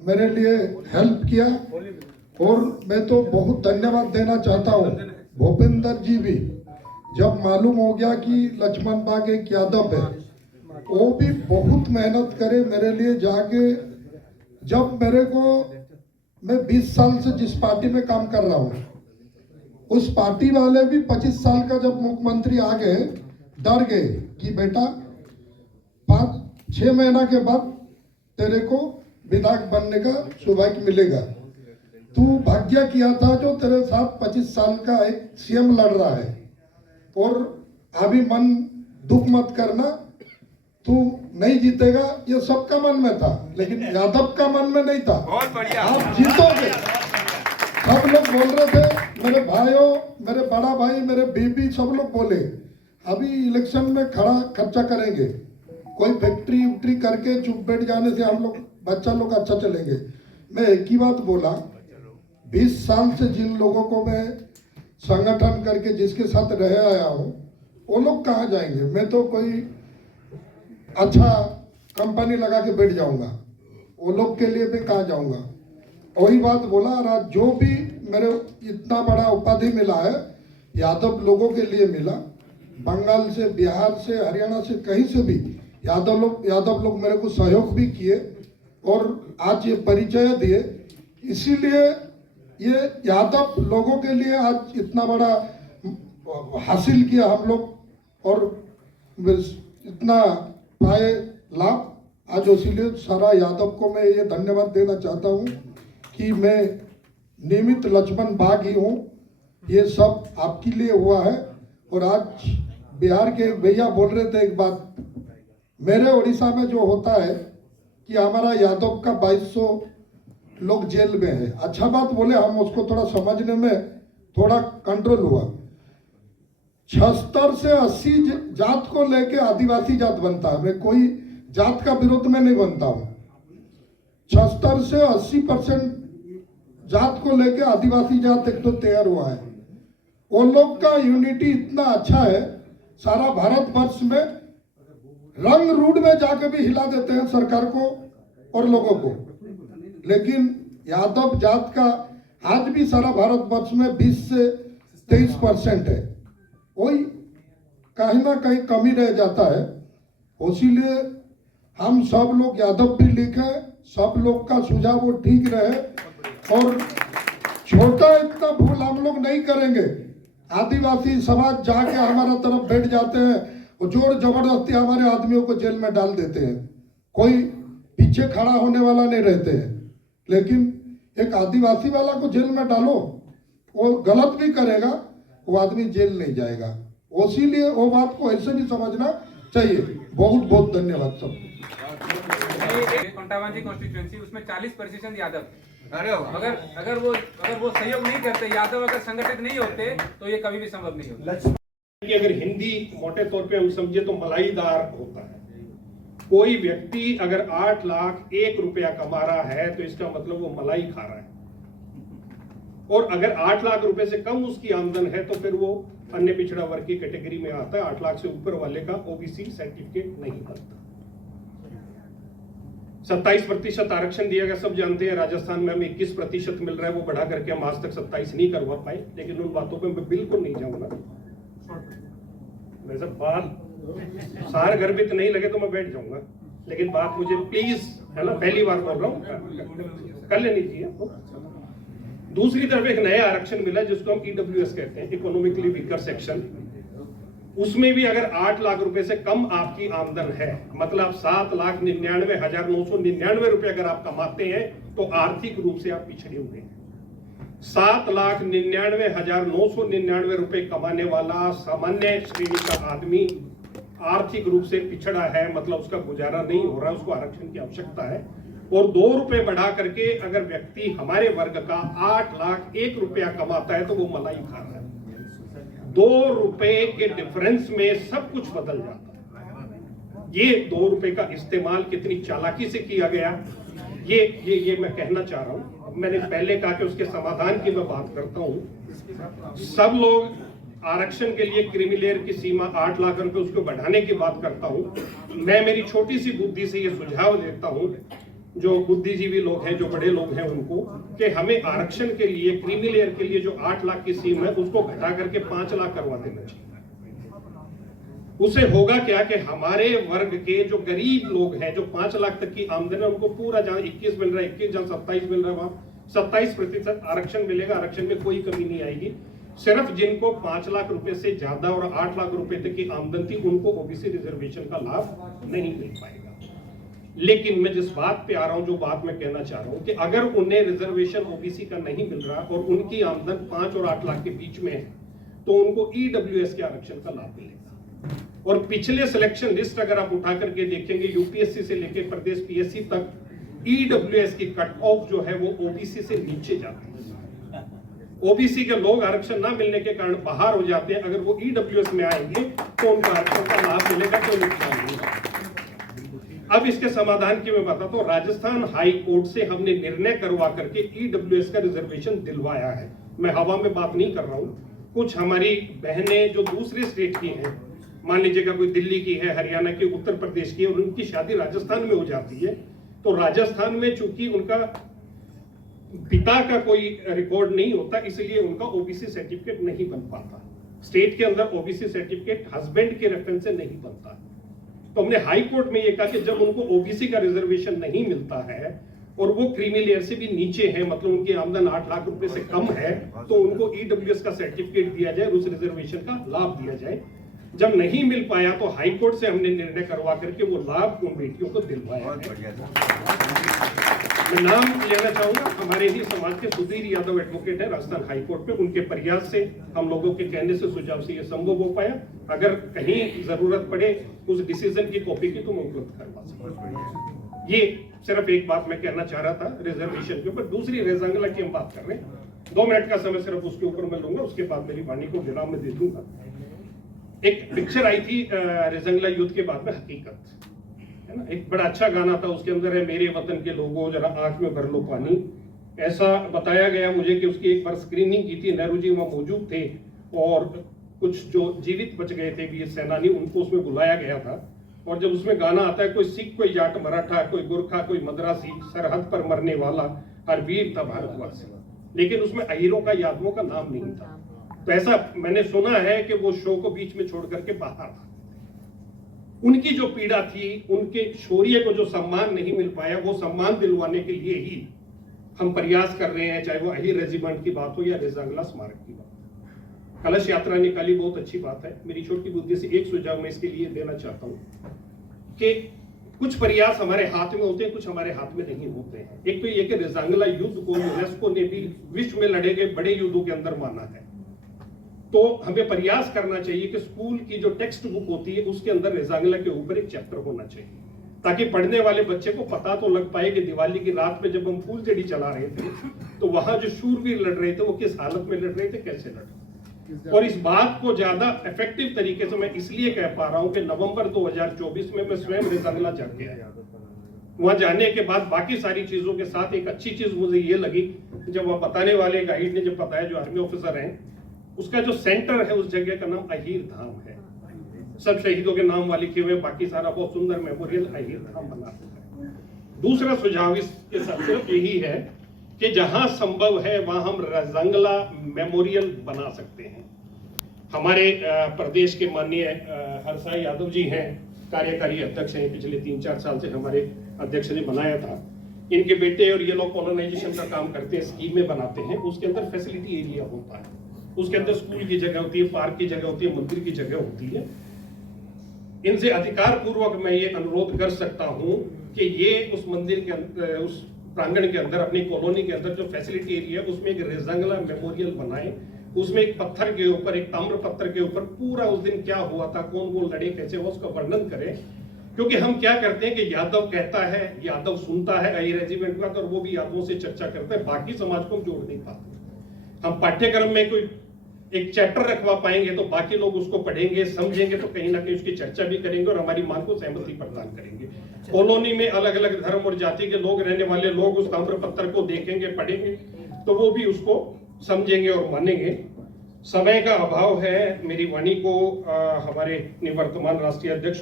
मेरे लिए हेल्प किया। और मैं तो बहुत धन्यवाद देना चाहता हूँ भूपेंद्र जी भी, जब मालूम हो गया कि लक्ष्मण बाग एक यादव है, वो भी बहुत मेहनत करे मेरे लिए जाके। जब मेरे को, मैं 20 साल से जिस पार्टी में काम कर रहा हूँ, उस पार्टी वाले भी 25 साल का जब मुख्यमंत्री आ गए डर गए कि बेटा 5-6 महीना के बाद तेरे को विधायक बनने का सौभाग्य मिलेगा। तू भाग्य किया था जो तेरे साथ 25 साल का एक सीएम लड़ रहा है। और अभी मन दुख मत करना, तू नहीं जीतेगा, ये सबका मन में था, लेकिन यादव का मन में नहीं था। बहुत बढ़िया, आप जीतोगे। सब लोग बोल रहे थे, मेरे भाइयों, मेरे बड़ा भाई, मेरे बीबी, सब लोग बोले अभी इलेक्शन में खड़ा खर्चा करेंगे, कोई फैक्ट्री उक्ट्री करके चुप बैठ जाने से हम लोग बच्चा लोग अच्छा चलेंगे। मैं एक ही बात बोला, 20 साल से जिन लोगों को मैं संगठन करके जिसके साथ रह आया हूँ, वो लोग कहाँ जाएंगे? मैं तो कोई अच्छा कंपनी लगा के बैठ जाऊंगा, वो लोग के लिए मैं कहाँ जाऊंगा? वही बात बोला। और जो भी मेरे इतना बड़ा उपाधि मिला है यादव लोगों के लिए मिला, बंगाल से, बिहार से, हरियाणा से, कहीं से भी यादव लोग मेरे को सहयोग भी किए और आज ये परिचय दिए। इसीलिए ये यादव लोगों के लिए आज इतना बड़ा हासिल किया हम लोग और इतना पाए लाभ आज। इसीलिए सारा यादव को मैं ये धन्यवाद देना चाहता हूँ कि मैं नियमित लक्ष्मण बाग ही हूँ, ये सब आपके लिए हुआ है। और आज बिहार के एक भैया बोल रहे थे एक बात, मेरे उड़ीसा में जो होता है कि हमारा यादव का 2200 लोग जेल में है, अच्छा बात बोले, हम उसको थोड़ा समझने में थोड़ा कंट्रोल हुआ। 76 से 80 जात को लेके आदिवासी जात बनता है, मैं कोई जात का विरोध में नहीं बनता हूँ। 76 से 80% जात को लेके आदिवासी जात एक तो तैयार हुआ है। वो लोग का यूनिटी इतना अच्छा है, सारा भारतवर्ष में रंग रूट में जाके भी हिला देते हैं सरकार को और लोगों को। लेकिन यादव जात का आज भी सारा भारतवर्ष में 20 से 23% है, वही कहीं ना कहीं कमी रह जाता है। इसीलिए हम सब लोग यादव भी लिखे, सब लोग का सुझाव वो ठीक रहे और छोटा इतना भूल हम लोग नहीं करेंगे। आदिवासी समाज जाके हमारा तरफ बैठ जाते हैं और जोर जबरदस्ती हमारे आदमियों को जेल में डाल देते हैं, कोई पीछे खड़ा होने वाला नहीं रहते हैं। लेकिन एक आदिवासी वाला को जेल में डालो, वो गलत भी करेगा, वो आदमी जेल नहीं जाएगा। इसीलिए वो बात को ऐसे भी समझना चाहिए। बहुत बहुत धन्यवाद सब। कंटावांजी कॉन्स्टिट्यूएंसी, उसमें 40% यादव। अगर वो सहयोग नहीं करते, यादव अगर संगठित नहीं होते तो ये कभी भी संभव नहीं होता। कि अगर हिंदी मोटे तौर पे हम समझे तो मलाईदार होता है। कोई व्यक्ति अगर 8 लाख 1 रुपया कमा रहा है तो इसका मतलब वो मलाई खा रहा है, और अगर 8 लाख रुपए से कम उसकी आमदन है तो फिर वो अन्य पिछड़ा वर्ग की कैटेगरी में आता है। 8 लाख से ऊपर वाले का ओबीसी सर्टिफिकेट नहीं बनता। 27% आरक्षण दिया गया, सब जानते हैं। राजस्थान में हमें 21% मिल रहा है, वो बढ़ा करके हम आज तक 27 नहीं करवा पाए। लेकिन उन बातों पे मैं बिल्कुल नहीं जाऊंगा। वैसे बात सार गर्भित नहीं लगे तो मैं बैठ जाऊंगा, लेकिन बात मुझे प्लीज, है ना, पहली बार बोल रहा हूँ, कर लेनी चाहिए। दूसरी तरफ एक नया आरक्षण मिला जिसको हम EWS कहते हैं, इकोनॉमिकली वीकर सेक्शन। उसमें भी अगर 8 लाख रुपए से कम आपकी आमदन है, मतलब 7,99,999 रुपए अगर आप कमाते हैं तो आर्थिक रूप से आप पिछड़े हुए हैं। 7,99,999 रुपए कमाने वाला सामान्य श्रेणी का आदमी आर्थिक रूप से पिछड़ा है, मतलब उसका गुजारा नहीं हो रहा है, उसको आरक्षण की आवश्यकता है। और 2 रुपए बढ़ा करके अगर व्यक्ति हमारे वर्ग का 8 लाख 1 रुपया कमाता है तो वो मलाई खा रहा है। 2 रुपए के डिफरेंस में सब कुछ बदल जाता है। ये 2 रुपए का इस्तेमाल कितनी चालाकी से किया गया, ये मैं कहना चाह रहा हूँ। मैंने पहले कहा कि उसके समाधान की मैं बात करता हूँ। सब लोग आरक्षण के लिए क्रीमी की सीमा 8 लाख रुपए उसको बढ़ाने की बात करता हूँ। मैं मेरी छोटी सी बुद्धि से ये सुझाव देता हूँ, जो बुद्धिजीवी लोग हैं, जो बड़े लोग हैं, उनको कि हमें आरक्षण के लिए क्रीमी लेयर के लिए जो 8 लाख की सीमा है उसको घटा करके 5 लाख करवा देना चाहिए। उससे होगा क्या कि हमारे वर्ग के जो गरीब लोग हैं, जो 5 लाख तक की आमदनी है, उनको पूरा जहां 21 मिल रहा है 21, जहां 27 मिल रहा है वहां 27% आरक्षण मिलेगा। आरक्षण में कोई कमी नहीं आएगी। सिर्फ जिनको 5 लाख रुपए से ज्यादा और 8 लाख रुपए तक की आमदनी थी उनको ओबीसी रिजर्वेशन का लाभ नहीं मिल पाएगा। लेकिन मैं जिस बात पे आ रहा हूं, जो बात मैं कहना चाह रहा हूं कि अगर उन्हें रिजर्वेशन ओबीसी का नहीं मिल रहा और उनकी आमदन 5 और 8 लाख के बीच में है तो उनको ईडब्ल्यूएस के आरक्षण का लाभ मिलेगा। और पिछले सिलेक्शन लिस्ट अगर आप उठा करके देखेंगे, यूपीएससी से लेकर प्रदेश पीएससी तक ईडब्ल्यूएस की कट ऑफ जो है वो ओबीसी से नीचे जाती है। ओबीसी के लोग आरक्षण ना मिलने के कारण बाहर हो जाते हैं। अगर वो ईडब्ल्यूएस में आएंगे तो उनका आरक्षण का लाभ मिलेगा, कोई नुकसान नहीं होगा। अब इसके समाधान की मैं बताता हूँ। राजस्थान हाई कोर्ट से हमने निर्णय करवा करके ईडब्ल्यूएस का रिजर्वेशन दिलवाया है। मैं हवा में बात नहीं कर रहा हूँ। कुछ हमारी बहनें जो दूसरे स्टेट की हैं, मान लीजिएगा कोई दिल्ली की है, हरियाणा की, उत्तर प्रदेश की है, और उनकी शादी राजस्थान में हो जाती है, तो राजस्थान में चूंकि उनका पिता का कोई रिकॉर्ड नहीं होता, इसलिए उनका ओबीसी सर्टिफिकेट नहीं बन पाता। स्टेट के अंदर ओबीसी सर्टिफिकेट हस्बैंड के रेफरेंस से नहीं बनता। तो हमने हाई कोर्ट में ये कहा कि जब उनको ओबीसी का रिजर्वेशन नहीं मिलता है और वो क्रीमी लेयर से भी नीचे है, मतलब उनकी आमदन 8 लाख रुपए से कम है, तो उनको ईडब्ल्यूएस का सर्टिफिकेट दिया जाए, उस रिजर्वेशन का लाभ दिया जाए। जब नहीं मिल पाया तो हाई कोर्ट से हमने निर्णय करवा करके वो लाभ उन बेटियों को दिलवाया है। मैं नाम लेना चाहूंगा, हमारे ही समाज के सुधीर यादव एडवोकेट है राजस्थान हाई कोर्ट में। उनके प्रयास से, हम लोगों के कहने से, सुझाव से ये संभव हो पाया। अगर कहीं जरूरत पड़े उस डिसीजन की कॉपी की तो मैं उपलब्ध करवा सकता। ये सिर्फ एक बात मैं कहना चाह रहा था रिजर्वेशन के ऊपर। दूसरी रेजांगला की हम बात कर रहे हैं, 2 मिनट का समय सिर्फ उसके ऊपर मैं लूंगा, उसके बाद मेरी वाणी को विराम में दे दूंगा। एक पिक्चर आई थी रेजंगला युद्ध के बाद में, हकीकत है ना, एक बड़ा अच्छा गाना था। उसके अंदर है, मेरे वतन के लोगों जरा आंख में भर लो पानी। ऐसा बताया गया मुझे कि उसकी एक बार स्क्रीनिंग की थी, नेहरू जी वहां मौजूद थे और कुछ जो जीवित बच गए थे वीर सेनानी, उनको उसमें बुलाया गया था। और जब उसमें गाना आता है, कोई सिख, कोई जाट मराठा, कोई गुरखा, कोई मद्रासी, सरहद पर मरने वाला हर वीर था भारतवासी, लेकिन उसमें अहीरों का, यादवों का नाम नहीं था। तो ऐसा मैंने सुना है कि वो शो को बीच में छोड़ करके बाहर था। उनकी जो पीड़ा थी, उनके शौर्य को जो सम्मान नहीं मिल पाया, वो सम्मान दिलवाने के लिए ही हम प्रयास कर रहे हैं, चाहे वो अहीर रेजिमेंट की बात हो या रेजांगला स्मारक की बात हो। कलश यात्रा निकाली, बहुत अच्छी बात है। मेरी छोटी बुद्धि से एक सुझाव मैं इसके लिए देना चाहता हूँ कि कुछ प्रयास हमारे हाथ में होते हैं, कुछ हमारे हाथ में नहीं होते हैं। एक तो ये कि रेजांगला युद्ध को यूनेस्को ने भी विश्व में लड़े गए बड़े युद्धों के अंदर माना है। तो हमें प्रयास करना चाहिए कि स्कूल की जो टेक्स्ट बुक होती है उसके अंदर रेजांगला के ऊपर एक चैप्टर होना चाहिए, ताकि पढ़ने वाले बच्चे को पता तो लग पाए कि दिवाली की रात में जब हम फूलझड़ी चला रहे थे तो वहां जो शूरवीर लड़ रहे थे वो किस हालत में लड़ रहे थे, कैसे लड़ रहे थे। और इस बात को ज्यादा इफेक्टिव तरीके से मैं इसलिए कह पा रहा हूं कि नवंबर 2024 में मैं स्वयं रेजांगला जाके आया। वहां जाने के बाद बाकी सारी चीजों के साथ एक अच्छी चीज मुझे ये लगी, जब वह बताने वाले गाइड ने जब बताया, जो आर्मी ऑफिसर हैं, उसका जो सेंटर है उस जगह का नाम अहीर धाम है। सब शहीदों के नाम वाले लिखे हुए, बाकी सारा बहुत सुंदर मेमोरियल अहीर धाम बना है। दूसरा सुझाव इसके साथ सिर्फ यही है कि जहां संभव है वहां हम रेजांगला मेमोरियल बना सकते हैं। हमारे प्रदेश के माननीय हर्षा यादव जी हैं, कार्यकारी अध्यक्ष हैं, पिछले 3-4 साल से हमारे अध्यक्ष ने बनाया था। इनके बेटे और ये लोग कॉलोनाइजेशन का काम करते हैं, स्कीमें बनाते हैं। उसके अंदर फैसिलिटी एरिया होता है, उसके अंदर स्कूल की जगह होती है, पार्क की जगह होती है, मंदिर की जगह होती है। इनसे अधिकार पूर्वक मैं ये अनुरोध कर सकता हूं कि ये उस मंदिर के अंदर, उस प्रांगण के अंदर, अपनी कॉलोनी के अंदर जो फैसिलिटी एरिया है उसमें एक रेजांगला मेमोरियल बनाए। उसमें एक पत्थर के ऊपर, एक ताम्र पत्थर के ऊपर पूरा उस दिन क्या हुआ था, कौन वो लड़े, कैसे हुआ, उसका वर्णन करें। क्योंकि हम क्या करते हैं कि यादव कहता है, यादव सुनता है अहीर रेजिमेंट का, और वो भी यादवों से चर्चा करते हैं, बाकी समाज को हम जोड़ नहीं पाते। हम पाठ्यक्रम में कोई एक चैप्टर रखवा पाएंगे तो बाकी लोग उसको पढ़ेंगे, समझेंगे, तो कहीं ना कहीं उसकी चर्चा भी करेंगे और हमारी मांग को सहमति प्रदान करेंगे। कॉलोनी में अलग अलग धर्म और जाति के लोग रहने वाले लोग उस ताम्र पत्र को देखेंगे, पढ़ेंगे, तो वो भी उसको समझेंगे और मानेंगे। समय का अभाव है, मेरी वाणी को हमारे निवर्तमान राष्ट्रीय अध्यक्ष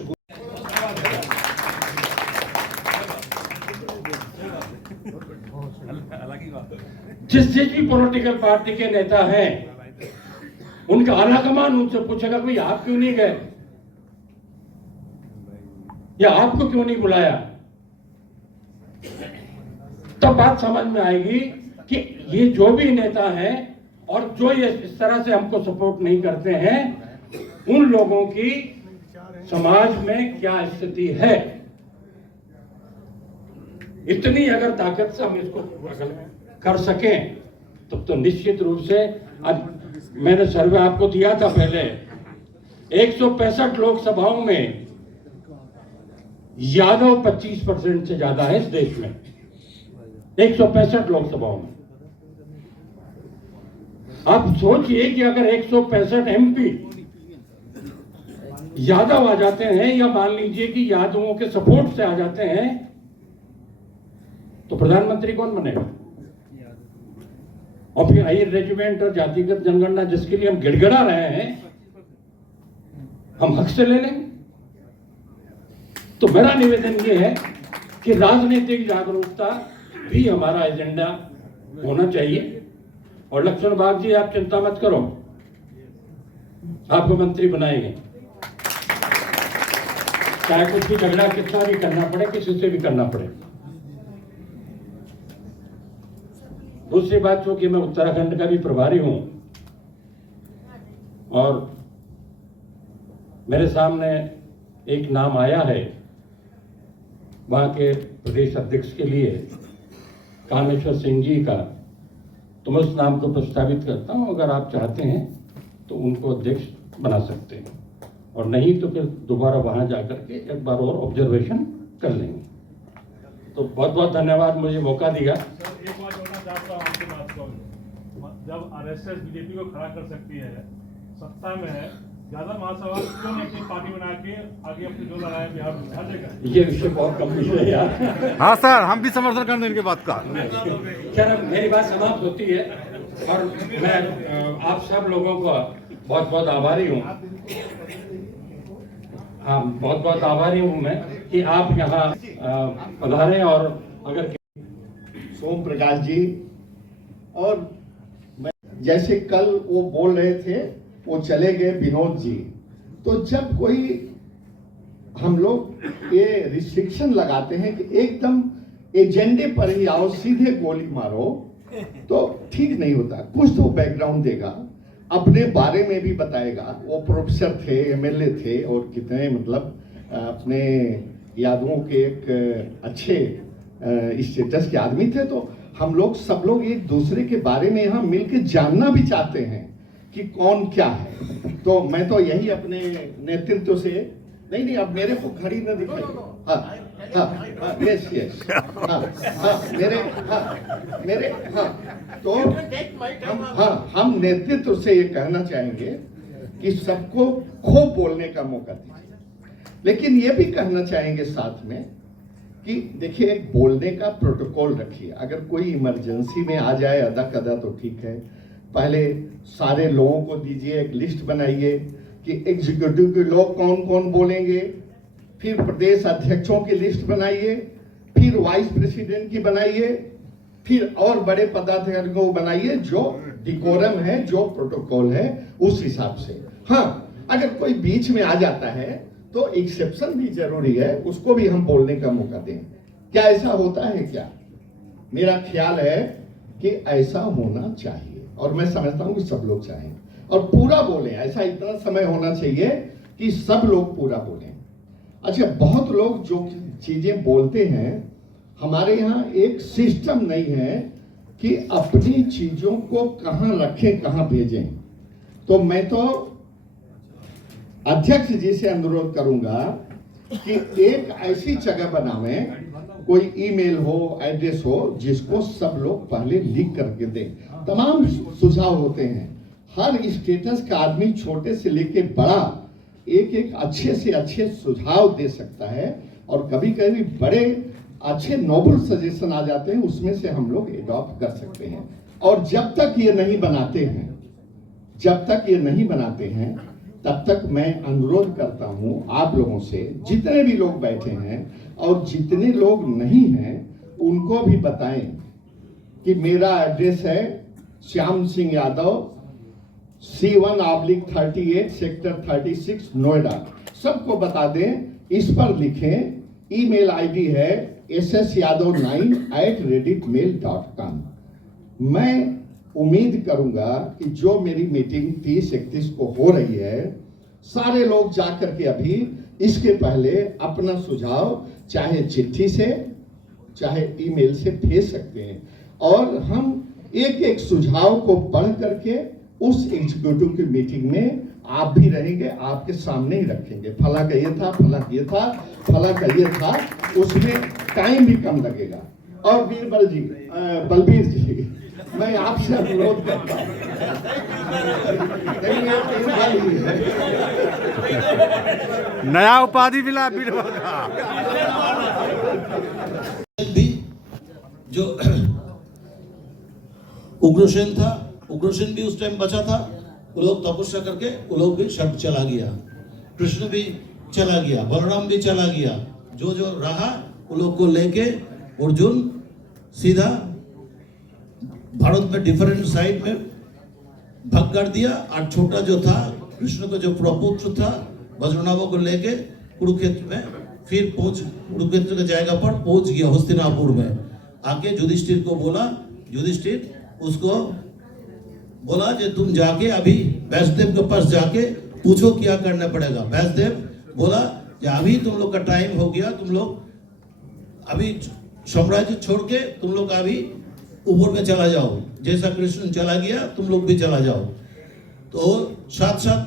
जिस भी पॉलिटिकल पार्टी के नेता हैं उनका आलाकमान उनसे पूछेगा भाई आप क्यों नहीं गए या आपको क्यों नहीं बुलाया, तब बात समझ में आएगी कि ये जो भी नेता हैं और जो ये इस तरह से हमको सपोर्ट नहीं करते हैं उन लोगों की समाज में क्या स्थिति है। इतनी अगर ताकत से हम इसको कर सकें तो निश्चित रूप से, अब मैंने सर्वे आपको दिया था पहले, 165 लोकसभाओं में यादव 25% से ज्यादा है इस देश में, 165 लोकसभाओं में। आप सोचिए कि अगर 165 एमपी यादव आ जाते हैं या मान लीजिए कि यादवों के सपोर्ट से आ जाते हैं तो प्रधानमंत्री कौन बनेगा? और फिर आई रेजिमेंट और जातिगत जनगणना जिसके लिए हम गिड़गिड़ा रहे हैं हम हक से ले लेंगे। तो मेरा निवेदन ये है कि राजनीतिक जागरूकता भी हमारा एजेंडा होना चाहिए। और लक्ष्मण बाग जी आप चिंता मत करो, आपको मंत्री बनाएंगे, चाहे कुछ भी झगड़ा कितना भी करना पड़े, किसी से भी करना पड़े। दूसरी बात, चूंकि मैं उत्तराखंड का भी प्रभारी हूं और मेरे सामने एक नाम आया है वहां के प्रदेश अध्यक्ष के लिए, कामेश्वर सिंह जी का, तो मैं उस नाम को प्रस्तावित करता हूं। अगर आप चाहते हैं तो उनको अध्यक्ष बना सकते हैं, और नहीं तो फिर दोबारा वहां जाकर के एक बार और ऑब्जर्वेशन कर लेंगे। तो बहुत बहुत धन्यवाद मुझे मौका दिया। सर एक बात बोलना चाहता हूँ आपकी बात को, जब आरएसएस बीजेपी को खड़ा कर सकती है, सत्ता में है, ज्यादा महासभा क्यों नहीं अपनी पार्टी बना के आगे अपनी जो लड़ाई बिहार में उठा देगा? ये विषय बहुत गंभीर है यार। हाँ सर, हम भी समर्थन करते हैं इनके बात का। खैर मेरी बात समाप्त होती है और मैं आप सब लोगों का बहुत बहुत आभारी हूँ। हाँ, बहुत बहुत आभारी हूँ मैं कि आप यहाँ पधारे। और अगर सोम प्रकाश जी, और जैसे कल वो बोल रहे थे, वो चले गए विनोद जी, तो जब कोई हम लोग ये रिस्ट्रिक्शन लगाते हैं कि एकदम एजेंडे पर ही आओ, सीधे गोली मारो, तो ठीक नहीं होता। कुछ तो बैकग्राउंड देगा, अपने बारे में भी बताएगा। वो प्रोफेसर थे, एमएलए थे, और कितने मतलब अपने यादवों के एक अच्छे स्टेटस के आदमी थे। तो हम लोग सब लोग एक दूसरे के बारे में यहाँ मिलकर जानना भी चाहते हैं कि कौन क्या है। तो मैं तो यही अपने नेतृत्व से, नहीं अब मेरे को घड़ी न दिखाई, यस मेरे तो हम नेतृत्व से ये कहना चाहेंगे कि सबको खूब बोलने का मौका दीजिए, लेकिन ये भी कहना चाहेंगे साथ में कि देखिए, एक बोलने का प्रोटोकॉल रखिए। अगर कोई इमरजेंसी में आ जाए अदा कदा तो ठीक है, पहले सारे लोगों को दीजिए, एक लिस्ट बनाइए कि एग्जीक्यूटिव के लोग कौन कौन बोलेंगे, फिर प्रदेश अध्यक्षों की लिस्ट बनाइए, फिर वाइस प्रेसिडेंट की बनाइए, फिर और बड़े पदाधिकारियों को बनाइए, जो डिकोरम है, जो प्रोटोकॉल है उस हिसाब से। हाँ, अगर कोई बीच में आ जाता है तो एक्सेप्शन भी जरूरी है, उसको भी हम बोलने का मौका दें। क्या ऐसा होता है क्या? मेरा ख्याल है कि ऐसा होना चाहिए, और मैं समझता हूं कि सब लोग चाहें और पूरा बोलें। ऐसा इतना समय होना चाहिए कि सब लोग पूरा बोलें। अच्छा, बहुत लोग जो चीजें बोलते हैं, हमारे यहाँ एक सिस्टम नहीं है कि अपनी चीजों को कहाँ रखें, कहाँ भेजें। तो मैं तो अध्यक्ष जी से अनुरोध करूंगा कि एक ऐसी जगह बनावें, कोई ईमेल हो, एड्रेस हो, जिसको सब लोग पहले लिख करके दें। तमाम सुझाव होते हैं, हर स्टेटस का आदमी छोटे से लेके बड़ा एक एक अच्छे से अच्छे सुझाव दे सकता है, और कभी कभी बड़े अच्छे नोबल सजेशन आ जाते हैं, उसमें से हम लोग एडॉप्ट कर सकते हैं। और जब तक ये नहीं बनाते हैं तब तक मैं अनुरोध करता हूं आप लोगों से, जितने भी लोग बैठे हैं और जितने लोग नहीं हैं उनको भी बताएं कि मेरा एड्रेस है श्याम सिंह यादव, C1/38 सेक्टर 36 नोएडा। सबको बता दें, इस पर लिखें। ईमेल आईडी है ssyadav9@redditmail.com। मैं उम्मीद करूंगा कि जो मेरी मीटिंग 30-31 को हो रही है, सारे लोग जाकर के अभी इसके पहले अपना सुझाव चाहे चिट्ठी से चाहे ईमेल से भेज सकते हैं, और हम एक एक सुझाव को पढ़ करके उस एग्जीक्यूटिव की मीटिंग में आप भी रहेंगे, आपके सामने ही रखेंगे। फला का ये था, फला का ये था, फला का ये था, उसमें टाइम भी कम लगेगा। और बलबीर जी, मैं आपसे अनुरोध करता हूँ, नया उपाधि मिला बीरबल का। भी जो उग्रसेन था, उग्रसेन भी उस टाइम बचा था, वो लोग तपस्या करके वो लोग भी शब्द चला गया, कृष्ण भी चला गया, बलराम भी चला गया। जो जो रहा वो लोग को लेके अर्जुन सीधा भारत में डिफरेंट साइड में भाग कर दिया, और छोटा जो था कृष्ण का जो प्रपुत्र था वज्रनाभ को लेके कुरुक्षेत्र में फिर कुरुक्षेत्र की जगह पर पहुंच गया हस्तिनापुर में। आके युधिष्ठिर को बोला, युधिष्ठिर उसको बोला कि तुम जाके अभी व्यासदेव के पास जाके पूछो क्या करना पड़ेगा। व्यासदेव बोला कि अभी तुम लोग का टाइम हो गया, तुम लोग अभी साम्राज्य छोड़ के तुम लोग अभी ऊपर में चला जाओ, जैसा कृष्ण चला गया तुम लोग भी चला जाओ। तो साथ साथ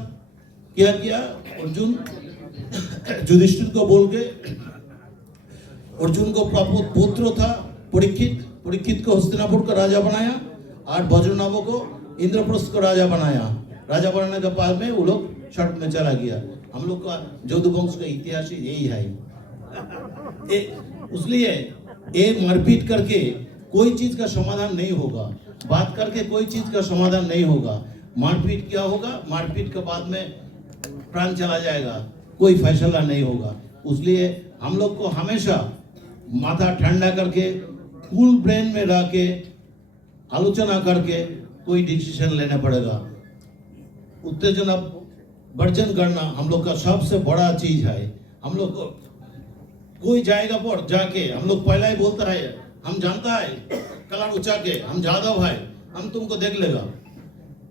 क्या किया अर्जुन, युधिष्ठिर को बोल के, अर्जुन को पुत्र था परीक्षित को हस्तिनापुर का राजा बनाया, और वज्रनाभ को इंद्रप्रस्थ को राजा बनाया। राजा बनाने के बाद में वो लोग शर्त में चला गया। हम लोग का यदुवंश का इतिहास यही है। इसलिए ये मारपीट करके कोई चीज का समाधान नहीं होगा, बात करके कोई चीज का समाधान नहीं होगा। मारपीट क्या होगा, मारपीट के बाद में प्राण चला जाएगा, कोई फैसला नहीं होगा। इसलिए हम लोग को हमेशा माथा ठंडा करके कूल ब्रेन में रह के आलोचना करके कोई डिसीजन लेना पड़ेगा। उत्तेजना वर्जन करना हम लोग का सबसे बड़ा चीज है। हम लोग को कोई जाएगा पर जाके हम लोग पहला ही बोलता है, हम जानता है कलार उचा के हम जादव है, हम तुमको देख लेगा।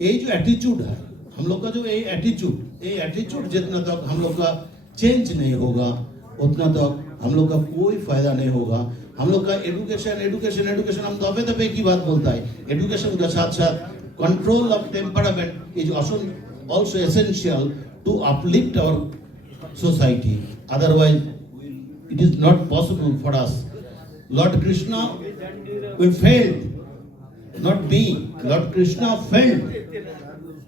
ये जो एटीट्यूड है हम लोग का, जो ये एटीट्यूड जितना तक हम लोग का चेंज नहीं होगा उतना तक हम लोग का कोई फायदा नहीं होगा। हम लोग का एडुकेशन हम तो अबे तबे की बात बोलता है। एडुकेशन के साथ साथ control of temperament is also essential to uplift our society. Otherwise, it is not possible for us. Lord Krishna will fail, not me. Lord Krishna failed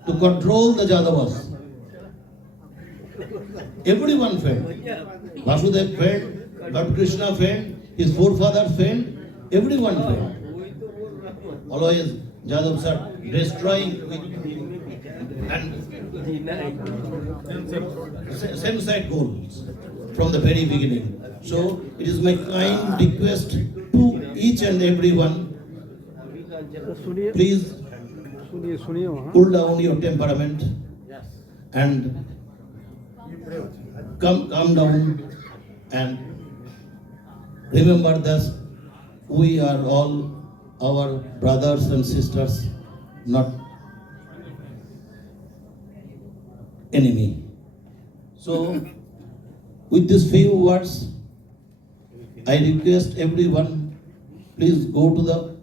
to control the Jadavas. Everyone failed. Vasudev failed, Lord Krishna failed, his forefathers failed, everyone failed. Always Jadavs are destroying and same side goals from the very beginning. So it is my kind request to each and everyone, please pull down your temperament and calm down and remember that we are all our brothers and sisters, not enemy. So with these few words, I request everyone, please go to the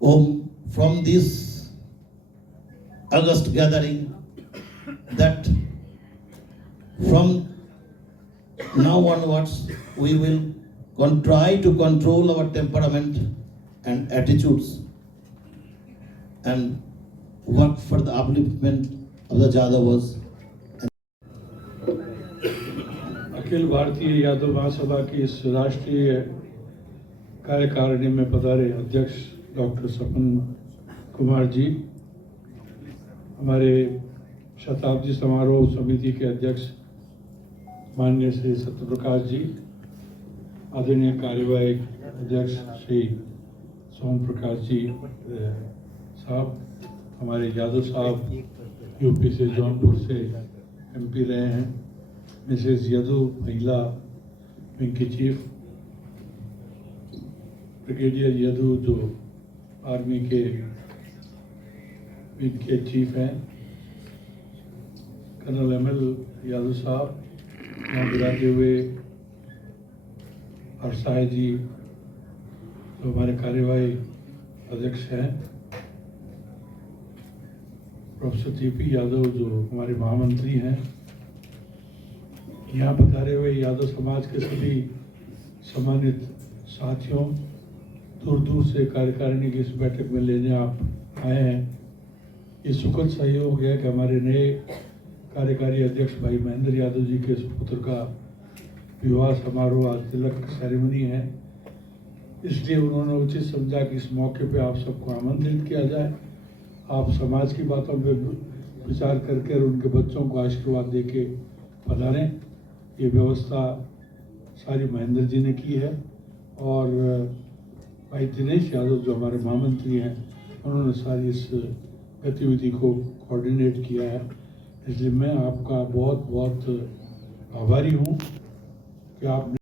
home from this August gathering, that from now onwards we will try to control our temperament and attitudes, and worked for the upliftment of the Jadavas. Akhil Bharatiya Yadav महासभा की इस राष्ट्रीय कार्यकारिणी में पधारे अध्यक्ष डॉक्टर सपन कुमार जी, हमारे शताब्दी समारोह समिति के अध्यक्ष माननीय श्री सत्यप्रकाश जी, आदरणीय कार्यवाही अध्यक्ष श्री सोम प्रकाश जी साहब, हमारे यादव साहब यूपी से जौनपुर से एमपी रहे हैं, मिसेस यदु महिला विंग की चीफ, ब्रिगेडियर यदु जो आर्मी के विंग के चीफ हैं, कर्नल एमएल यादव साहब, यहाँ बुलाते हुए हरसाय जी जो हमारे कार्यवाही अध्यक्ष हैं, प्रोफेसर जीपी यादव जो हमारे महामंत्री हैं, यहाँ पधारे हुए यादव समाज के सभी सम्मानित साथियों, दूर दूर से कार्यकारिणी की इस बैठक में लेने आप आए हैं। ये सुखद सहयोग है कि हमारे नए कार्यकारी अध्यक्ष भाई महेंद्र यादव जी के सुपुत्र का विवाह समारोह, आज तिलक सेरेमनी है, इसलिए उन्होंने उचित समझा कि इस मौके पे आप सबको आमंत्रित किया जाए, आप समाज की बातों पे विचार करके और उनके बच्चों को आशीर्वाद दे के पधारें। ये व्यवस्था सारी महेंद्र जी ने की है और भाई दिनेश यादव जो हमारे महामंत्री हैं, उन्होंने सारी इस गतिविधि को कोऑर्डिनेट किया है, इसलिए मैं आपका बहुत बहुत आभारी हूँ कि आप